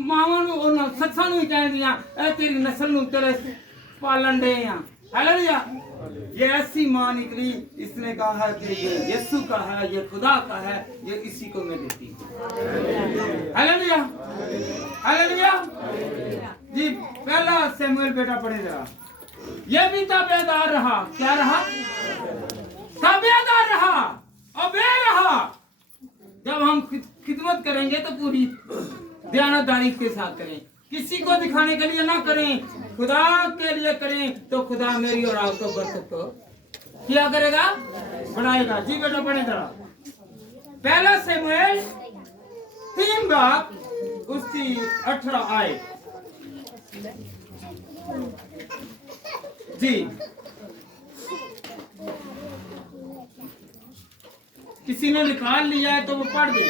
मावां नूं ओ सत्सां नूं चैन दियां ए तेरी नस्ल नूं तेरे पालन दे आ। हालेलुया। ये ऐसी माँ निकली, इसने कहा है कि ये यीशु का है, ये खुदा का है, ये इसी को मैं देती हूँ। हालेलुया। हालेलुया। जी पहला सैमुएल बेटा पढ़े जरा। ये भी ताबेदार रहा। क्या रहा? ताबेदार रहा, अबे रहा। जब हम खिदमत करेंगे तो पूरी दयानतदारी के साथ करें, किसी को दिखाने के लिए ना करें, खुदा के लिए करें, तो खुदा मेरी और आपको बरकत को क्या करेगा? बढ़ाएगा। जी बेटा पढ़े जरा। पहला सैमुएल 3 बाब उसकी 18 आए। जी किसी ने निकाल लिया है तो वो पढ़ दे।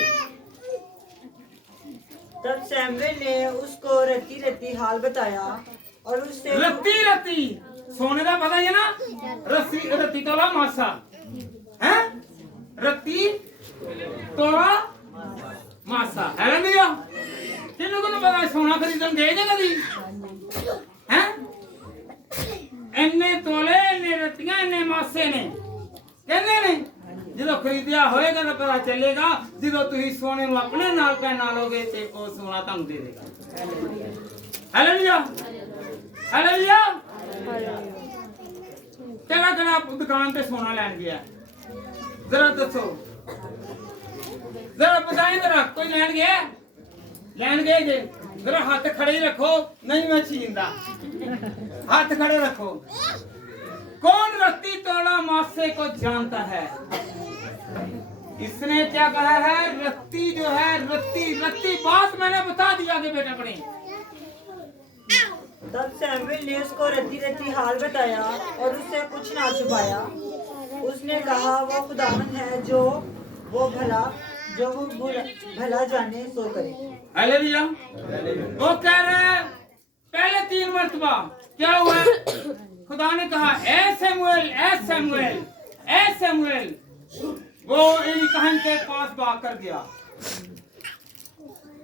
तब सैमुएल ने उसको रत्ती रत्ती हाल बताया और उससे रत्ती रत्ती सोने का पता है ना, रस्सी रत्ती तोला मासा है, रत्ती तोला मासा। हालेलुया। किन लोगों ने पता सोना खरीदन गए थे कभी? हैं? इन्ने तोले, इन्ने रत्तियां, इन्ने मासे ने कहते ने। जो खरीदिया होएगा तो पता चलेगा, जो तुम सोने में अपने नाल पहना लोगे तो वो सोना तुम दे देगा। हालेलुया। हालेलुया। केड़ा केड़ा दुकान पे सोना लैन गया? जरा दसो, जरा बताएं जरा। कोई लैन गया? लैन गए जे? जरा हाथ खड़े ही रखो, नहीं मैं छीनदा। हाथ खड़े रखो। कौन रत्ती तोड़ा मासे को जानता है? इसने क्या कहा है? रत्ती जो है, रत्ती रत्ती बात मैंने बता दिया कि बेटा पढ़े। तब सैमुएल ने उसको रत्ती रत्ती हाल बताया और उससे कुछ ना छुपाया। उसने उसने कहा वो खुदावंद है जो वो भला जाने सो करे। हालेलुया। वो कह रहे हैं पहले 3 मरतबा क्या हुआ? खुदा ने कहा ए सैमुएल, ए सैमुएल, ए सैमुएल। वो एली कहन के पास भाग कर गया।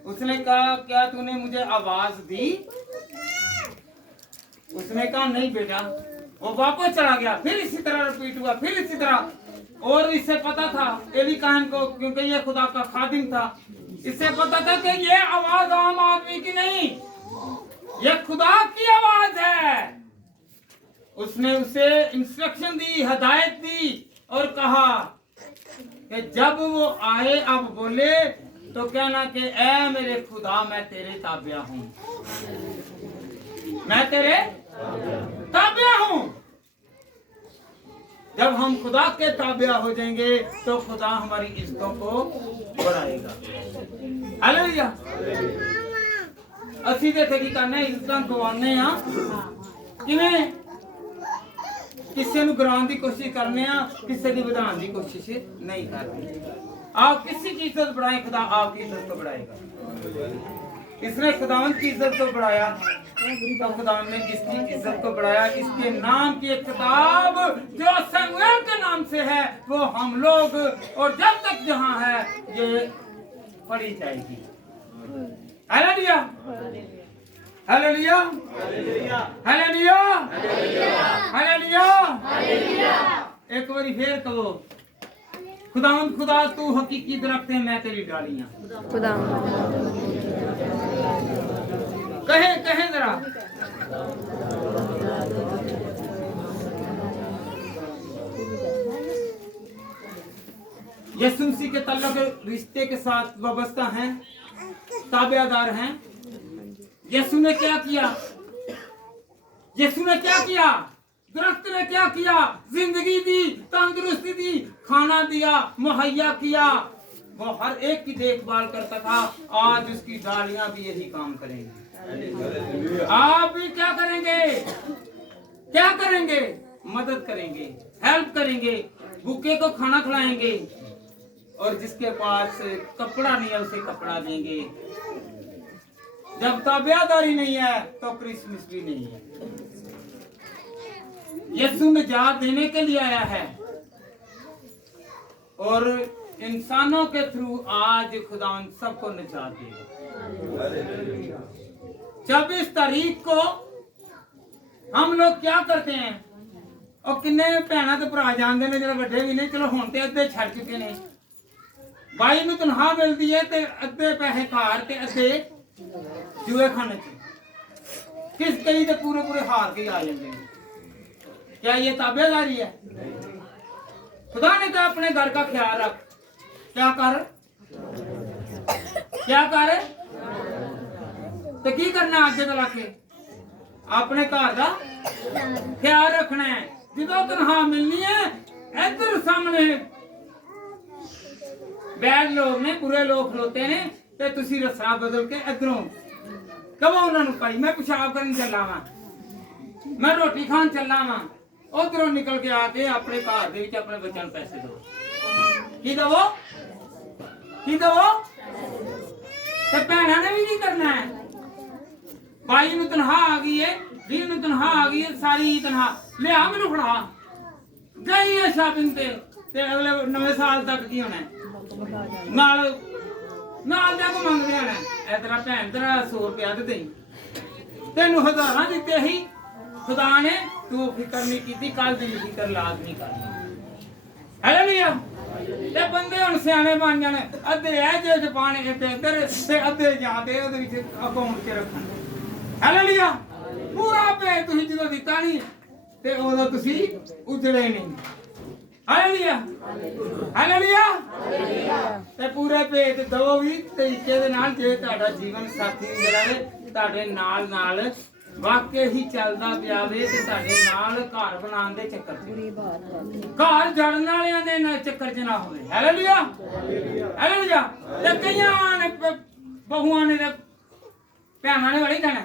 उसने कहा क्या तूने मुझे आवाज दी? उसने कहा नहीं बेटा। वो वापस चला गया, फिर इसी तरह रिपीट हुआ, फिर इसी तरह। और इससे पता था एली कहन को, क्योंकि ये खुदा का खादिम था, इससे पता था कि ये आवाज आम आदमी की नहीं, ये खुदा की आवाज है। उसने उसे इंस्ट्रक्शन दी, हदायत दी और कहा कि जब वो आए अब बोले तो कहना कि ऐ मेरे खुदा मैं तेरे ताबिया हूं, मैं तेरे ताबिया हूं। जब हम खुदा के ताबिया हो जाएंगे तो खुदा हमारी इज्जतों को बढ़ाएगा। हालेलुया। ਅਸੀਂ ਤੇ ਕੀ ਕਰਨਾ, ਇੱਜ਼ਤਾਂ ਗਵਾਉਂਦੇ ਆ ਕਿਵੇਂ? ਕਿਸੇ ਨੂੰ ਗਿਰਾਉਣ ਦੀ ਕੋਸ਼ਿਸ਼ ਕਰਨੇ ਆ, ਕਿਸੇ ਦੀ ਵਧਾਉਣ ਦੀ ਕੋਸ਼ਿਸ਼ नहीं करनी। आप किसी की इज्जत बढ़ाएं, खुदा आपकी इज्जत को बढ़ाएगा। इसने खुदावंद की इज्जत को बढ़ाया तो खुदावंद ने इसकी इज्जत को बढ़ाया। इसके नाम की एक किताब जो सैमुएल के नाम से है वो हम लोग और जब तक जहां है ये पढ़ी जाएगी। Hallelujah, hallelujah, hallelujah, hallelujah. एक बार फिर कहो खुदावंद खुदा तू हकीकी दरख्त है, मैं तेरी डालियां। खुदा कहे कहे जरा। यीशु मसीह के तल्लुक रिश्ते के साथ वाबस्ता हैं, ताबेदार हैं। यीशु ने क्या किया? यीशु ने क्या किया? दरख्त ने क्या किया? जिंदगी दी, तंदुरुस्ती दी, खाना दिया, मुहैया किया। वो हर एक की देखभाल करता था। आज उसकी डालियां भी यही काम करेंगी। आप भी क्या करेंगे? क्या करेंगे? मदद करेंगे, हेल्प करेंगे, भूखे को खाना खिलाएंगे और जिसके पास कपड़ा नहीं है उसे कपड़ा देंगे। जब ताबियादारी नहीं है तो क्रिसमस भी नहीं है। यीशु निजात देने के लिए आया है और इंसानों के थ्रू आज खुदा सबको निजात देगा। 24 तारीख को हम लोग क्या करते हैं? और किन्ने भैन तो भरा जानते हैं जो बड़े भी ने, चलो हुण ते अद्धे छड़ चुके ने। बाई नूं तनख्वाह मिलती है ते अद्धे पैसे घर ते अद्धे जुए खाने च। किस कई तो पूरे पूरे हार के आ जाते हैं। क्या ये ताबेदारी है? खुदा ने कहा अपने घर का ख्याल रख। क्या कर? क्या कर? तो की करना आगे तो लाके अपने घर का ख्याल रखना है। जो तनख्वाह मिलनी है इधर सामने बैड लोग ने, बुरे लोग खलोते ने ते तुसी रस्सा बदल के इधरों कहो उन्होंने भाई मैं पेशाब करन चला वा, मैं रोटी खान चला वा। उधरों निकल के आके अपने घर दे विच अपने बच्चों को पैसे दो। की दवो? की दवो? ते भैणा ने भी की करना है। भाई नूं तनख्वाह आ गई है, धी नूं तनख्वाह आ गई है, सारी तनख्वाह लिया मैनूं फड़ा गई है शॉपिंग ते अगले नवे साल तक की होना है। नाल नाल जाके मंगदे आना ए तेरा भैन तेरा 100 रुपया दे देई, तेनू 1000 दिते ही खुदा ने, तू फिक्र नहीं की, कल दी फिक्र लाजमी करनी। हालेलुया। ते बंदे हुण सियाणे बन जाने, अद्धे ए जेब च पाने ते इधर ते अद्धे जाते ओदे विच अकाउंट च रखण। हालेलुया। पूरा पे तुसीं जदों दिता नहीं ते उदों तुसीं उजड़े नहीं। Hallelujah, hallelujah. ते पूरे भेत दो भी तरीके दे नाल जे तुहाडा जीवन साथी ਜਿਹੜਾ ਵੇ ਤੁਹਾਡੇ ਨਾਲ ਨਾਲ वाकई ही चलदा पिया वे ते ਤੁਹਾਡੇ ਨਾਲ ਘਰ ਬਣਾਉਣ ਦੇ ਚੱਕਰ 'ਚ, ਘਰ ਜੜਨ ਵਾਲਿਆਂ ਦੇ ਨਾਲ ਚੱਕਰ 'ਚ ਨਾ ਹੋਵੇ। Hallelujah, hallelujah. ਤੇ ਕਈਆਂ ਨੇ ਬਹੂਆਂ ਨੇ ਤੇ ਭੈਣਾਂ ਨੇ ਬੜੀ ਕਹਿਣਾ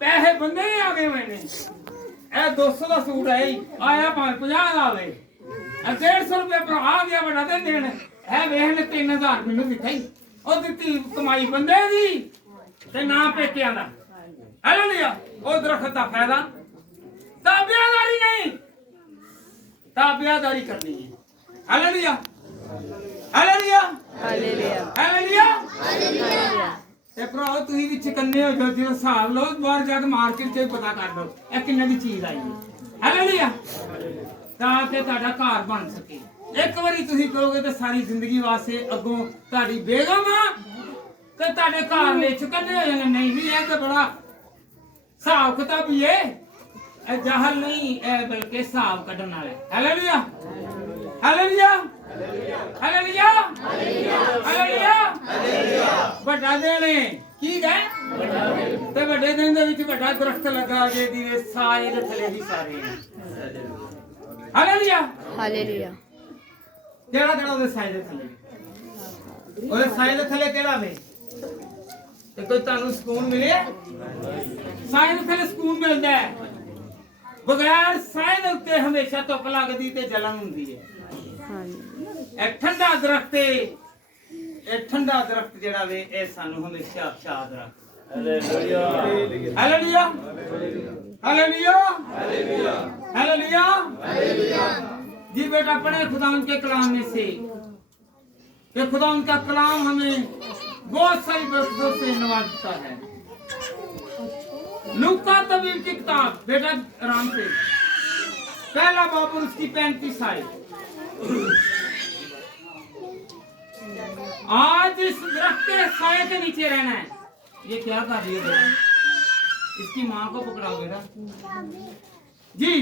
ਪੈਸੇ ਬੰਦੇ ਨਹੀਂ ਆ ਗਏ ਮੈਨੇ, ਇਹ 200 ਦਾ ਸੂਟ ਹੈ ਆਇਆ 50 ਦਾ ਆਵੇ। 150 रुपये पर आ गया बड़ा दे देन है वेख 3000 मैनू दित्ता ही ਉਹ ਦਿੱਤੀ ਕਮਾਈ ਬੰਦੇ ਦੀ ਤੇ ਨਾ ਪੇਕਿਆਂ ਦਾ ਹਾਲੇਲੂਇਆ ਉਹ ਦਰਖਤ ਦਾ ਫਾਇਦਾ ਤਾਬਿਆਦਾਰੀ ਨਹੀਂ ਤਾਬਿਆਦਾਰੀ ਕਰਨੀ ਹੈ hallelujah hallelujah hallelujah hallelujah hallelujah ਤੇ ਭਰਾਓ ਤੁਸੀਂ ਵੀ ਚਕੰਨੇ ਹੋ ਜਾਓ ਜਦੋਂ ਹਿਸਾਬ ਲਓ ਬਾਹਰ ਜਾ ਕੇ ਮਾਰਕੀਟ 'ਚ ਪਤਾ ਕਰ ਲਓ ਇਹ ਕਿੰਨੇ ਦੀ ਚੀਜ਼ ਆਈ ਹੈ ਹਾਲੇਲੂਇਆ ਤਾਂ ਕਿ ਤੁਹਾਡਾ ਘਰ ਬਣ ਸਕੇ ਇੱਕ ਵਾਰੀ ਤੁਸੀਂ ਕਹੋਗੇ ਤਾਂ ਸਾਰੀ ਜ਼ਿੰਦਗੀ ਵਾਸਤੇ ਅੱਗੋਂ ਤੁਹਾਡੀ ਬੇਗਮ ਆ ਤੇ ਤੁਹਾਡੇ ਘਰ ਨੇ ਚੁਕੰਨੇ ਹੋ ਜਾਣੇ ਨਹੀਂ ਵੀ ਇਹ ਤਾਂ ਬੜਾ ਹਿਸਾਬ ਕਿਤਾਬ ਹੀ ਹੈ ਇਹ ਜਹਲ ਨਹੀਂ ਇਹ ਬਲਕਿ ਹਿਸਾਬ ਕੱਢਣ ਵਾਲਾ ਹੈ ਹਾਲੇਲੂਇਆ ਹਾਲੇਲੂਇਆ ਹਾਲੇਲੂਇਆ ਹਾਲੇਲੂਇਆ ਵੱਡਾ ਦਿਨ ਹੈ ਕੀ ਹੈ ਤੇ ਵੱਡੇ ਦਿਨ ਦੇ ਵਿੱਚ ਵੱਡਾ ਦਰਖਤ ਲੱਗਾ ਜੇ ਦੀ ਸਾਏ ਦੇ ਥੱਲੇ ਦੀ ਸਾਰੇ ਹਾਲੇਲੂਇਆ हालेलुया ਕਿਹੜਾ ਕਿਹੜਾ ਉਹਦੇ ਸਾਏ ਦੇ ਥੱਲੇ ਉਹਦੇ ਸਾਏ ਦੇ ਥੱਲੇ ਕਿਹੜਾ ਵੇ ਤੇ ਕੋਈ ਤੁਹਾਨੂੰ ਸਕੂਨ ਮਿਲਿਆ ਸਾਏ ਦੇ ਥੱਲੇ ਸਕੂਨ ਮਿਲਦਾ ਹੈ ਬਗੈਰ ਸਾਏ ਦੇ ਉੱਤੇ ਹਮੇਸ਼ਾ ਧੁੱਪ ਲੱਗਦੀ ਤੇ ਜਲਨ ਹੁੰਦੀ ਹੈ हालेलुया ਇਹ ਠੰਡਾ ਦਰਖਤ ਏ ਇਹ ਠੰਡਾ ਦਰਖਤ ਜਿਹੜਾ ਵੇ ਇਹ ਸਾਨੂੰ ਹਮੇਸ਼ਾ ਸ਼ਾਦ ਰੱਖ ਹਾਲੇਲੂਇਆ ਹਾਲੇਲੂਇਆ ਹਾਲੇਲੂਇਆ हालेलुया जी बेटा पढ़े खुदा के कलाम में से कि खुदा उनका कलाम हमें बहुत सारी बरकतों से नवाजता है। लूका तबीब की किताब बेटा आराम से पहला बाब और उसकी 35 आयत। आज इस दरख्त के साये के नीचे रहना है। ये क्या कर रही है बेटा? इसकी माँ को पकड़ाओ बेटा जी।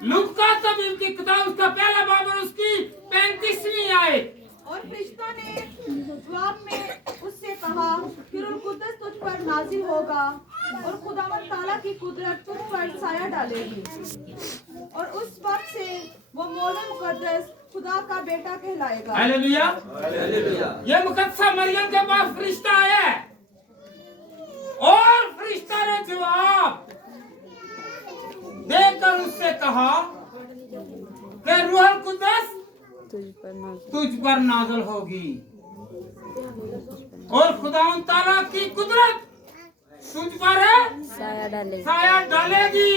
लूका तबीब की किताब उसका पहला बाब और उसकी 35वीं आयत। और फरिश्ता ने जवाब में उससे कहा कि रूह कुद्दस तुझ पर नाजिल होगा और खुदावंद ताला की कुदरत तुझ पर साया डालेगी और उस वक्त से वो मौला मुकद्दस खुदा का बेटा कहलाएगा। Hallelujah hallelujah. ये मुकद्दसा मरियम के पास फरिश्ता आया है और फरिश्ता ने जवाब देकर उससे कहा कि रूह कुद्दस तुझ पर नाज़िल होगी और खुदावंद ताला की कुदरत तुझ पर साया डालेगी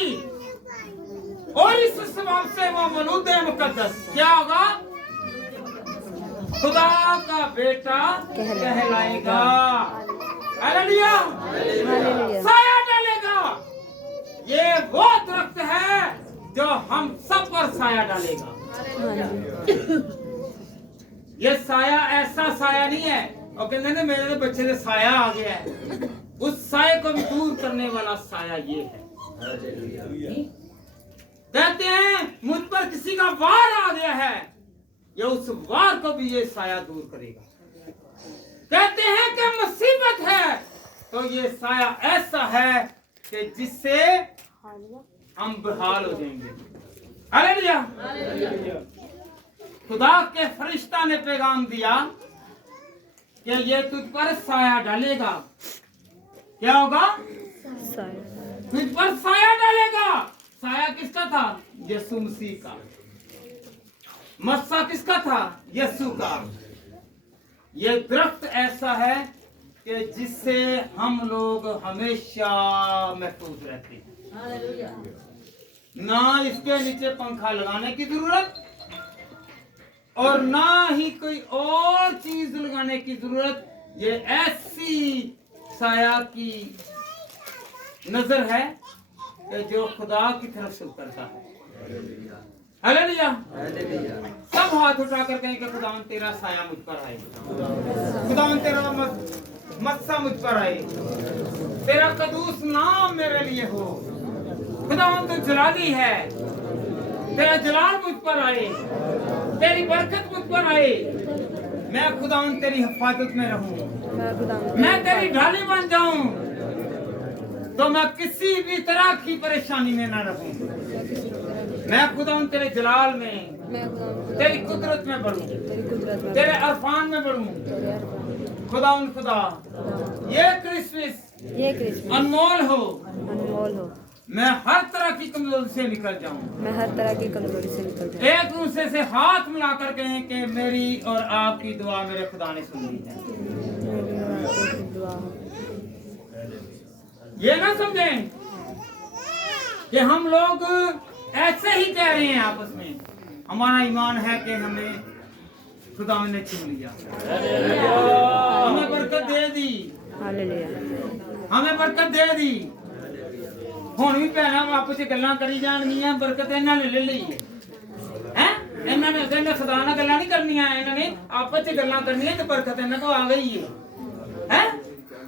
और इस सबब से वो मौलूद मुकद्दस क्या होगा? खुदा का बेटा कहलाएगा। हालेलुया साया डालेगा। ये वो दरख्त है जो हम सब पर साया डालेगा। ये साया ऐसा साया नहीं है और कहते हैं मेरे तो बच्चे से साया आ गया है, उस साये को भी दूर करने वाला साया ये है। कहते हैं मुझ पर किसी का वार आ गया है, ये उस वार को भी ये साया दूर करेगा। कहते हैं कि मुसीबत है तो ये साया ऐसा है कि जिससे हम बहाल हो जाएंगे। हालेलुया। खुदा के फरिश्ता ने पैगाम दिया कि ये तुझ पर साया डालेगा। क्या होगा? तुझ पर साया डालेगा। साया किसका था? यीशु मसीह का। मस्सा किसका था? यीशु का। ये दरख्त ऐसा है कि जिससे हम लोग हमेशा महफूज रहते हैं। ना इसके नीचे पंखा लगाने की जरूरत और ना ही कोई और चीज लगाने की जरूरत। ये ऐसी साया की नजर है कि जो खुदा की तरफ से उतरता है। हालेलुया। सब हाथ उठाकर कहें कि खुदावन तेरा साया मुझ पर आए, खुदावन तेरा मस्सा मुझ पर आए, तेरा कदूस नाम मेरे लिए हो। खुदावन तू जलाली है, तेरा जलाल मुझ पर आए, तेरी बरकत मुझ पर आए। मैं खुदावन तेरी हिफाजत में रहूं, मैं तेरी ढाली बन जाऊं तो मैं किसी भी तरह की परेशानी में ना रहूं। मैं खुदावन तेरे जलाल में, तेरी कुदरत में बढ़ूं, तेरे अरफान में बढ़ूं। खुदावन खुदा ये क्रिसमस अनमोल हो मैं हर तरह की कमजोरी से निकल जाऊं। मैं हर तरह की कमजोरी से निकल जाऊं। एक दूसरे से हाथ मिलाकर कहें कि मेरी और आपकी दुआ मेरे खुदा ने सुन ली है। मेरी और आपकी दुआ हो। ये ना समझें कि हम लोग ऐसे ही कह रहे हैं आपस में। हमारा ईमान है कि हमें खुदा ने चुन लिया, हमें बरकत दे दी, हालेलुया। हमें बरकत दे दी। ਹੁਣ ਵੀ ਭੈਣਾਂ ਆਪਸ ਵਿੱਚ ਗੱਲਾਂ ਕਰੀ ਜਾਣਗੀਆਂ, ਬਰਕਤ ਇਹਨਾਂ ਨੇ ਲੈ ਲਈ ਹੈ। ਇਹਨਾਂ ਨੇ ਕਹਿੰਦੇ ਖੁਦਾ ਨਾਲ ਗੱਲਾਂ ਨਹੀਂ ਕਰਨੀਆਂ, ਇਹਨਾਂ ਨੇ ਆਪਸ ਵਿੱਚ ਗੱਲਾਂ ਕਰਨੀਆਂ ਤੇ ਬਰਕਤ ਇਹਨਾਂ ਕੋਲ ਆ ਗਈ ਹੈ।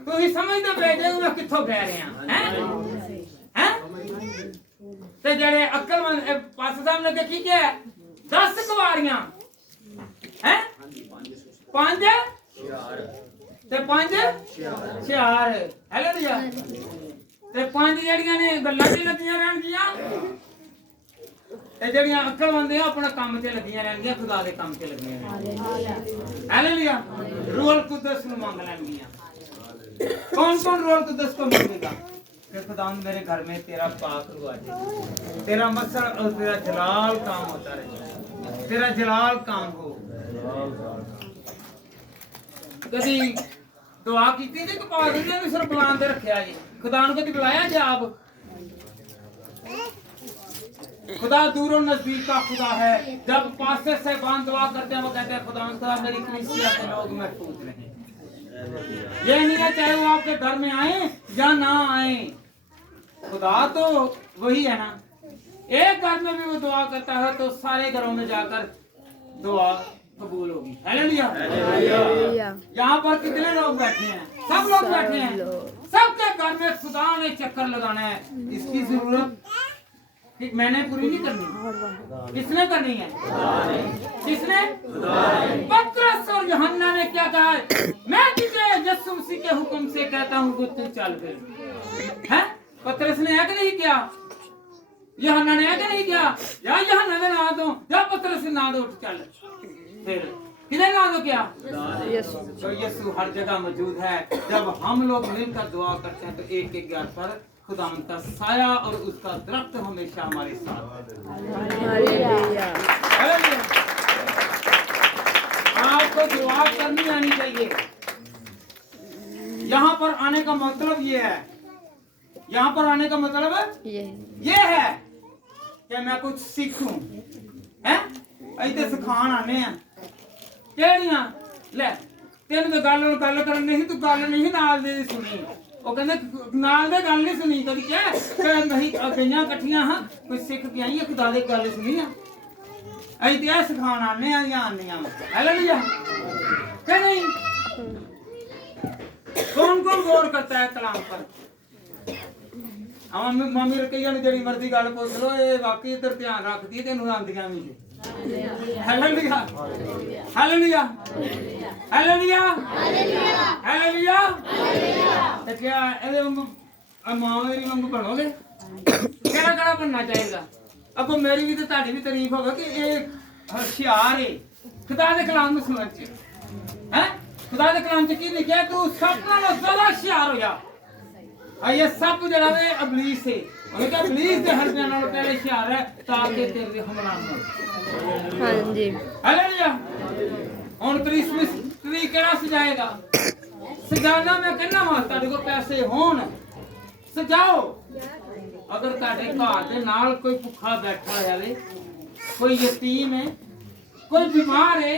ਤੁਸੀਂ ਸਮਝਦੇ ਪਏ ਜੇ ਮੈਂ ਕਿੱਥੋਂ ਕਹਿ ਰਿਹਾ ਹੈ। ਤੇ ਜਿਹੜੇ ਅਕਲਮੰਦ ਪਾਸ ਸਾਹਿਬ ਨੇ ਕੀ ਕਿਹਾ 10 ਕੁਵਾਰੀਆਂ ਹੈ, 5 ਤੇ 5 4 ਹਾਲੇਲੂਇਆ। ਤੇ 5 ਜਿਹੜੀਆਂ ਨੇ ਗੱਲਾਂ ਤੇ ਲੱਗੀਆਂ ਰਹਿਣਗੀਆਂ ਤੇ ਜਿਹੜੀਆਂ ਅਕਲਮੰਦ ਆ ਆਪਣਾ ਕੰਮ ਤੇ ਲੱਗੀਆਂ ਰਹਿਣਗੀਆਂ, ਖੁਦਾ ਦੇ ਕੰਮ ਤੇ ਲੱਗੀਆਂ ਰਹਿਣਗੀਆਂ। ਹਾਲੇਲੂਇਆ। ਰੂਲ ਕੁਦਸ ਨੂੰ ਮੰਗ ਲੈਣਗੀਆਂ। कौन कौन रोल कुदस को मांगेगा कि खुदा मेरे घर में तेरा पाक हुआ जाए, तेरा मसर और तेरा जलाल काम होता रहे, तेरा जलाल काम हो। कभी दुआ की थी कि पाक ने भी सिर्फ बुलान दे रखा जी, खुदा ने कभी बुलाया जी आप? खुदा दूरों नजदीक का खुदा है। जब पास्टर साहबान दुआ करते हैं वो कहते हैं खुदा मेरी कलीसिया के लोग महफूज रहे। ये नहीं है चाहे वो आपके घर में आए या ना आए, खुदा तो वही है ना। एक घर में भी वो दुआ करता है तो सारे घरों में जाकर दुआ कबूल होगी। हालेलुया। यहाँ पर कितने लोग बैठे हैं? सब लोग बैठे हैं। सबके घर में खुदा ने चक्कर लगाना है। इसकी जरूरत मैंने पूरी नहीं करनी, किसने करनी है? किसने? पतरस और यूहन्ना ने क्या कहा? मैं तुझे यीशु मसीह के हुक्म से कहता हूँ कि तू चल फिर। हैं? पतरस ने है कि नहीं किया? यूहन्ना ने है कि नहीं किया? या यूहन्ना ने ना दो या पतरस ने ना दो, उठ चल फिर। किधर ना दो क्या? तो यीशु हर जगह मौजूद है। जब हम लोग मिलकर दुआ करते हैं तो एक एक घर पर खुदा का साया और उसका दरख्त हमेशा हमारे साथ है। हालेलुया। आपको दुआ करनी आनी चाहिए। यहाँ पर आने का मतलब ये है, यहाँ पर आने का मतलब ये है कि मैं कुछ सीखूं। हैं? ऐसे सिखान आने हैं केड़ियां ले तेन तो गल करन नहीं, तू गल नहीं नाल दे सुनी। ਉਹ ਕਹਿੰਦੇ ਨਾਲ ਦੇ ਗੱਲ ਨਹੀਂ ਸੁਣੀ ਕਦੀ ਕਿਹਾ ਕਿ ਨਹੀਂ ਗਈਆਂ ਇਕੱਠੀਆਂ ਹਾਂ ਕੋਈ ਸਿੱਖ ਕੇ ਆਈ ਖੁਦਾ ਦੀ ਗੱਲ ਸੁਣੀ ਆ। ਅਸੀਂ ਤੇ ਇਹ ਸਿਖਾਣ ਆਨੇ ਆ ਜਾਂ ਆਨੀਆਂ ਹਾਲੇਲੂਇਆ ਕਿ नहीं? कौन कौन गौर करता है कलाम पर? मम्मी रखिया ने जेड़ी मर्जी गल पुछ लो, ये वाकई इधर ध्यान रखती तेन आंदियां भी। Hallelujah hallelujah hallelujah hallelujah. तो क्या ਇਹਦੇ ਮਾਂ ਮੇਰੀ ਵਾਂਗੂ ਬਣੋਗੇ? ਕਿਹੜਾ ਕਿਹੜਾ ਬਣਨਾ ਚਾਹੀਦਾ? ਅੱਗੋਂ ਮੇਰੀ ਵੀ ਤੇ ਤੁਹਾਡੀ ਵੀ ਤਾਰੀਫ ਹੋਵੇ ਕਿ ਇਹ ਹੁਸ਼ਿਆਰ ਹੈ ਖੁਦਾ ਦੇ ਕਲਾਮ ਨੂੰ ਸੁਣਨ ਚ। ਹੈ ਖੁਦਾ ਦੇ ਕਲਾਮ ਚ ਕੀ ਲਿਖਿਆ? ਤੂੰ ਸਭ ਨਾਲੋਂ ਜ਼ਿਆਦਾ ਹੁਸ਼ਿਆਰ ਹੋ ਜਾ। ਇਹ ਸਭ ਜਿਹੜਾ ਵੇ ਇਬਲੀਸ ਹੈ। ਉਹਨੇ ਕਿਹਾ ਇਬਲੀਸ ਦੇ ਹਰਬਿਆਂ ਨਾਲੋਂ ਪਹਿਲੇ ਹੁਸ਼ਿਆਰ ਹੈ ਤਾਂ ਕਿ ਤੇਰੇ ਹਮਲਾ ਨਾ ਹੋਵੇ। ਹਾਂਜੀ ਹਾਲੇਲੂਇਆ। ਹੁਣ ਕ੍ਰਿਸਮਸ ट्री केड़ा सजाएगा? सजाना मैं कहना वा तुहाडे कोल पैसे होण सजाओ। अगर तुहाडे घर दे नाल कोई भुखा बैठा होवे, कोई यतीम है, कोई बीमार है,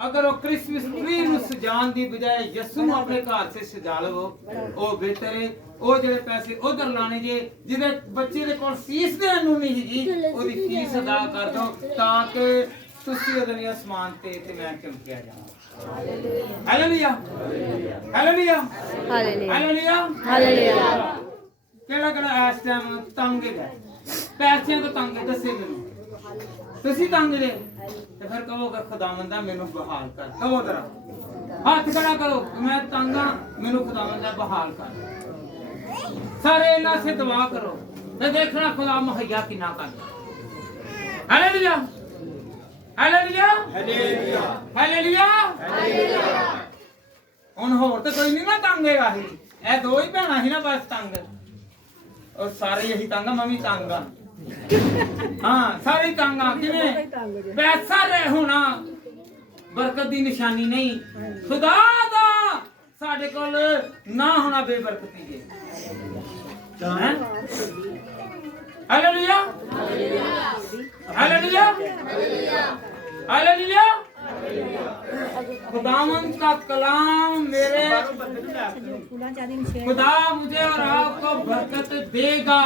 अगर वो क्रिसमस ट्री नु सजान दी बजाय यीशु नु अपने घर से सजा लवो ओ बेहतर है। ओ जेड़े पैसे उधर लाने जे जिदे बच्चे दे कोल फीस देण नु नहीं हैगी ओदी फीस अदा कर दो ताकि तुसी ओदे आसमान ते मैं चमकिया जावां। Hallelujah hallelujah hallelujah hallelujah. केड़ा केड़ा इस टाइम तंग है पैसे तो तंग है? दसे मैनू तुसी तंग जे ते फिर कहो कि खुदावंदा मैनू बहाल कर। कहो जरा हाथ खड़ा करो, मैं तंग हां मैनू खुदावंदा बहाल कर। सारे इन्हां से दुआ करो ते देखना खुदा मुहैया किना करदा। Hallelujah hallelujah hallelujah hallelujah hallelujah. हुण होर ते कोई नहीं ना तंग हैगा। ए दो ही भैणां ही ना बस तंग। और सारे यही तंगा मम्मी तंगा हाँ सारे तंगा किवें पैसा रह होना बरकत दी निशानी नहीं खुदा दा साडे कोल ना होना बेबरकती है हैं हालेलुया हालेलुया हालेलुया खुदावंद का कलाम मेरे खुदा मुझे और आपको बरकत देगा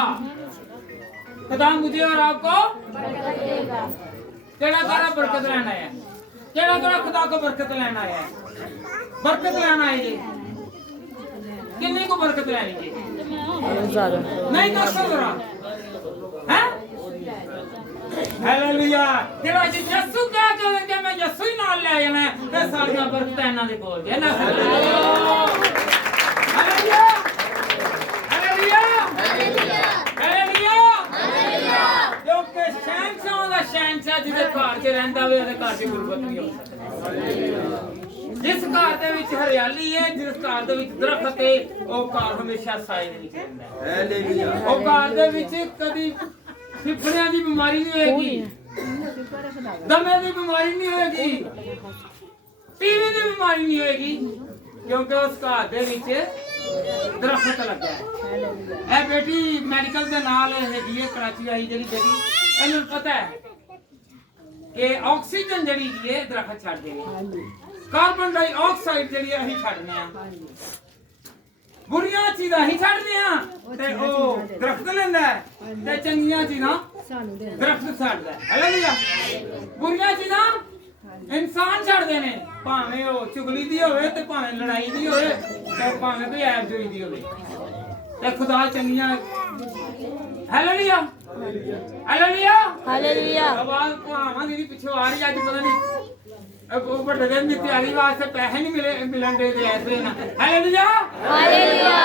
खुदा मुझे और आपको केड़ा करा बरकत लेना है केड़ा करा खुदा को बरकत लेना है बरकत लेना है जी किन्नी को बरकत लेनी है ज़्यादा नहीं कर सकता हैं हालेलुया तेरा जी यीशु क्या करेंगे मैं यीशु ही नाल ले जाना ते सारियां बरकतां इन्हां दे कोल जे ना हालेलुया हालेलुया हालेलुया क्योंकि शहंशाह दा शहंशाह जिहदे घर च रहिंदा वे ओहदे घर च गुरबत नहीं हो सकदी जिस घर दे विच हरियाली है जिस घर दे विच दरखत है ओ घर हमेशा साए दे विच रहिंदा है हालेलुया ओ घर दे विच कदी फिफड़ियां दी बीमारी नहीं होएगी दमे दी बीमारी नहीं होएगी टीवी दी बीमारी नहीं होएगी क्योंकि उस घर दे विच दरखत लगा है ए बेटी मेडिकल दे नाल हैगी है कराची आई जेडी जेडी इन्हू पता है कि ऑक्सीजन जेडी है दरखत छड्ड देने कार्बन डाइऑक्साइड जेडी अही छड्डने आ बुरियां चीज़ां ही छड्डने आ ते ओ दरखत लेंदा है ते चंगियां चीज़ां दरखत छड्डदा है हालेलुया बुरियां चीज़ां इंसान छड्डदे ने भावें ओ चुगली दी होवे ते भावें लड़ाई दी होवे ते भावें कोई ऐब जोई दी होवे ते खुदा चंगियां हालेलुया हालेलुया हालेलुया आवाज भावां दी पिछे आ रही अज पता नहीं वो बड़े दिन की तैयारी वास्ते पैसे नहीं मिलन दे ऐसे ना हालेलुया हालेलुया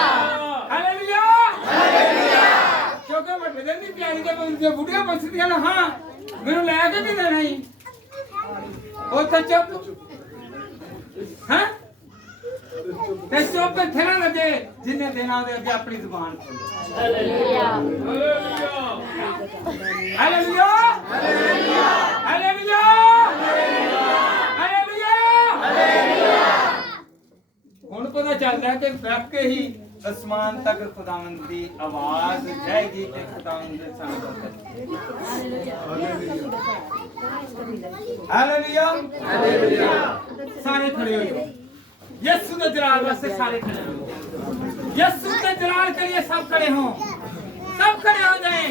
हालेलुया हालेलुया क्योंकि बड़े दिन की तैयारी के बुढ़िया बसदियां ना हां मेनू लेके भी देना ही ओ तो चुप हैं ते चुप थे ना लगे जिन्हें देना दे अगे अपनी जुबान खोलो हालेलुया हालेलुया हालेलुया हुण पता चलता है कि बैठ के ही आसमान तक खुदावंद की आवाज जाएगी कि खुदावंद ने सानू बरकत हालेलुया हालेलुया सारे खड़े हो जाओ यीशु के जलाल वास्ते सारे खड़े हो यीशु के जलाल के लिए सब खड़े हों सब खड़े हो जाएं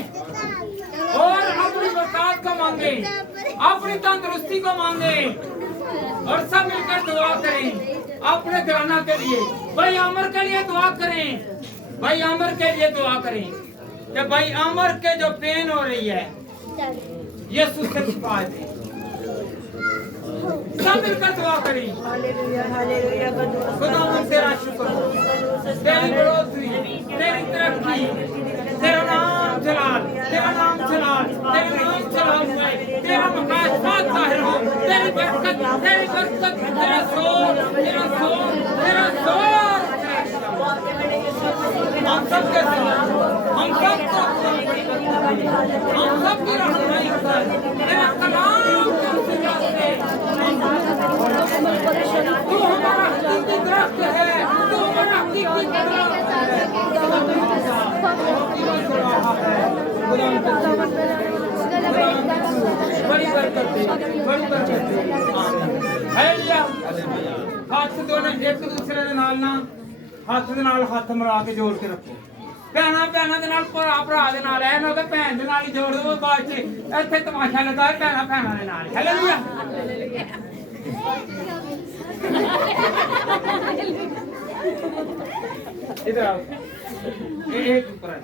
और अपनी बरकत को मांगे अपनी तंदुरुस्ती को मांगे और सब मिलकर दुआ करें अपने घराना के लिए भाई अमर के लिए दुआ करें भाई अमर के लिए दुआ करें कि भाई अमर के जो पेन हो रही है यीशु से शिफा दे सब मिलकर दुआ करें हालेलुया हालेलुया खुदा तेरा शुक्र तेरी बढ़ोतरी तेरी तरक्की तेरा नाम जलाल तेरा नाम जलाल तेरा नाम जलाल हुए तेरा मकान साथ जाहिर हो तेरी बरकत तेरा सोर हम सब के साथ हम सब की रहनुमाई कर तेरा कलाम के रास्ते तू हमारा हकीकी दरख्त है तू हमारा हकीकी दरख्त है बड़ी बरकत हालेलुया हाथ दोनों एक दूसरे दे नाल ना हाथ दे नाल हाथ मिला के जोड़ के रखो ਭੈਣਾ ਦੇ ਨਾਲ ਭਰਾ ਦੇ ਨਾਲ ਐ ਨਾ ਕਿ ਭੈਣ ਦੇ ਨਾਲ ਹੀ ਜੋੜ ਦੋ ਬਾਅਦ ਚ ਇੱਥੇ ਤਮਾਸ਼ਾ ਲੱਗਾ ਭੈਣਾ ਦੇ ਨਾਲ ਹਾਲੇਲੂਇਆ इधर आओ एक ऊपर आ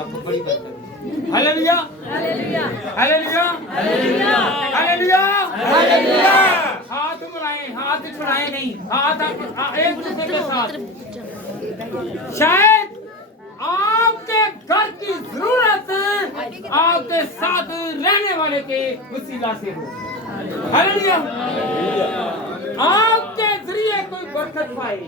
आपको बड़ी बरकत hallelujah hallelujah hallelujah hallelujah hallelujah hallelujah हाथ मिलाएं हाथ छुड़ाएं नहीं हाथ एक दूसरे के साथ शायद आपके घर की जरूरत आपके साथ रहने वाले के वसीला से हो हालेलुया आपके जरिए कोई बरकत पाए।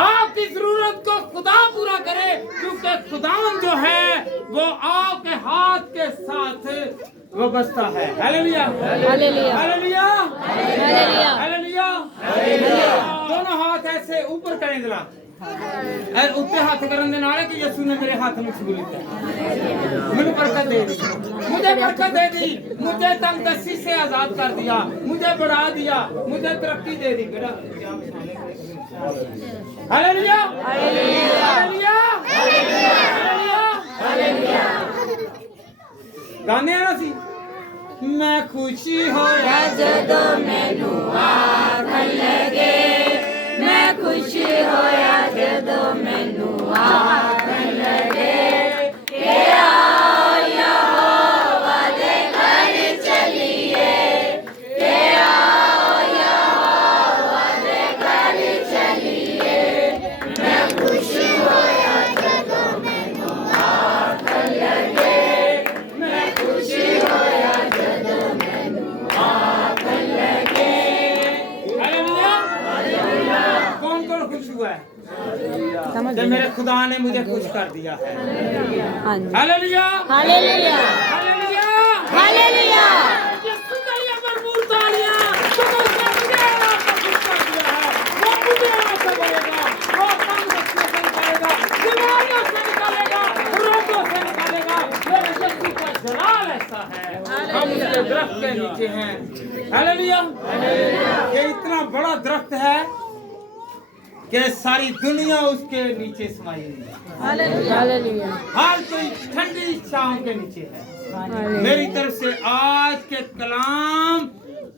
आपकी जरूरत को खुदा पूरा करे, क्योंकि खुदावन जो है वो आपके हाथ के साथ वाबस्ता है। Hallelujah, hallelujah, hallelujah, hallelujah, hallelujah. दोनों हाथ ऐसे ऊपर करें जरा, और ऊपर हाथ करने नाल है कि यीशु ने मेरे हाथ में छुई है, मुझे बरकत दे दी, मुझे बरकत दे दी, मुझे तंगदस्ती से आजाद कर दिया, मुझे बढ़ा दिया, मुझे तरक्की दे दी। बेटा हालेलुया, हालेलुया, हालेलुया, हालेलुया। गाने आना सी मैं खुशी होया जदों मैनू आखन लगे, मैं खुशी होया जदों मैनू आखन लगे, के आओ यहोवा दे घर चलिए, के आओ यहोवा दे घर चलिए, मैं खुशी होया जदों मैनू आखन लगे, मैं खुशी होया जदों मैनू आखन लगे। हालेलुया। कौन कौन खुश हुआ है? कि मेरे खुदा ने मुझे खुश कर दिया है। हाँ जी, हालेलुया, हालेलुया, हालेलुया, हालेलुया। ये सुंदरिया भरपूर तालियां, तो उसने मुझे आपको खुश कर दिया है। वो मुझे आपसे बोलेगा, वो तंगदस्ती से निकालेगा, बीमारियों से निकालेगा, रोगों से निकालेगा। मेरे यीशु का जलाल ऐसा है, हम उसके दरख्त के नीचे हैं। हालेलुया, ये इतना बड़ा दरख्त है कि सारी दुनिया उसके नीचे समाई हुई है। हालेलुया, हर कोई ठंडी छांव के नीचे है। मेरी तरफ से आज के कलाम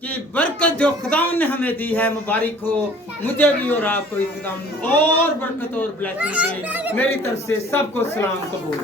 की बरकत जो खुदावन ने हमें दी है, मुबारक हो मुझे भी और आपको भी खुदावन और बरकत और ब्लेसिंग दे। मेरी तरफ से सबको सलाम कबूल।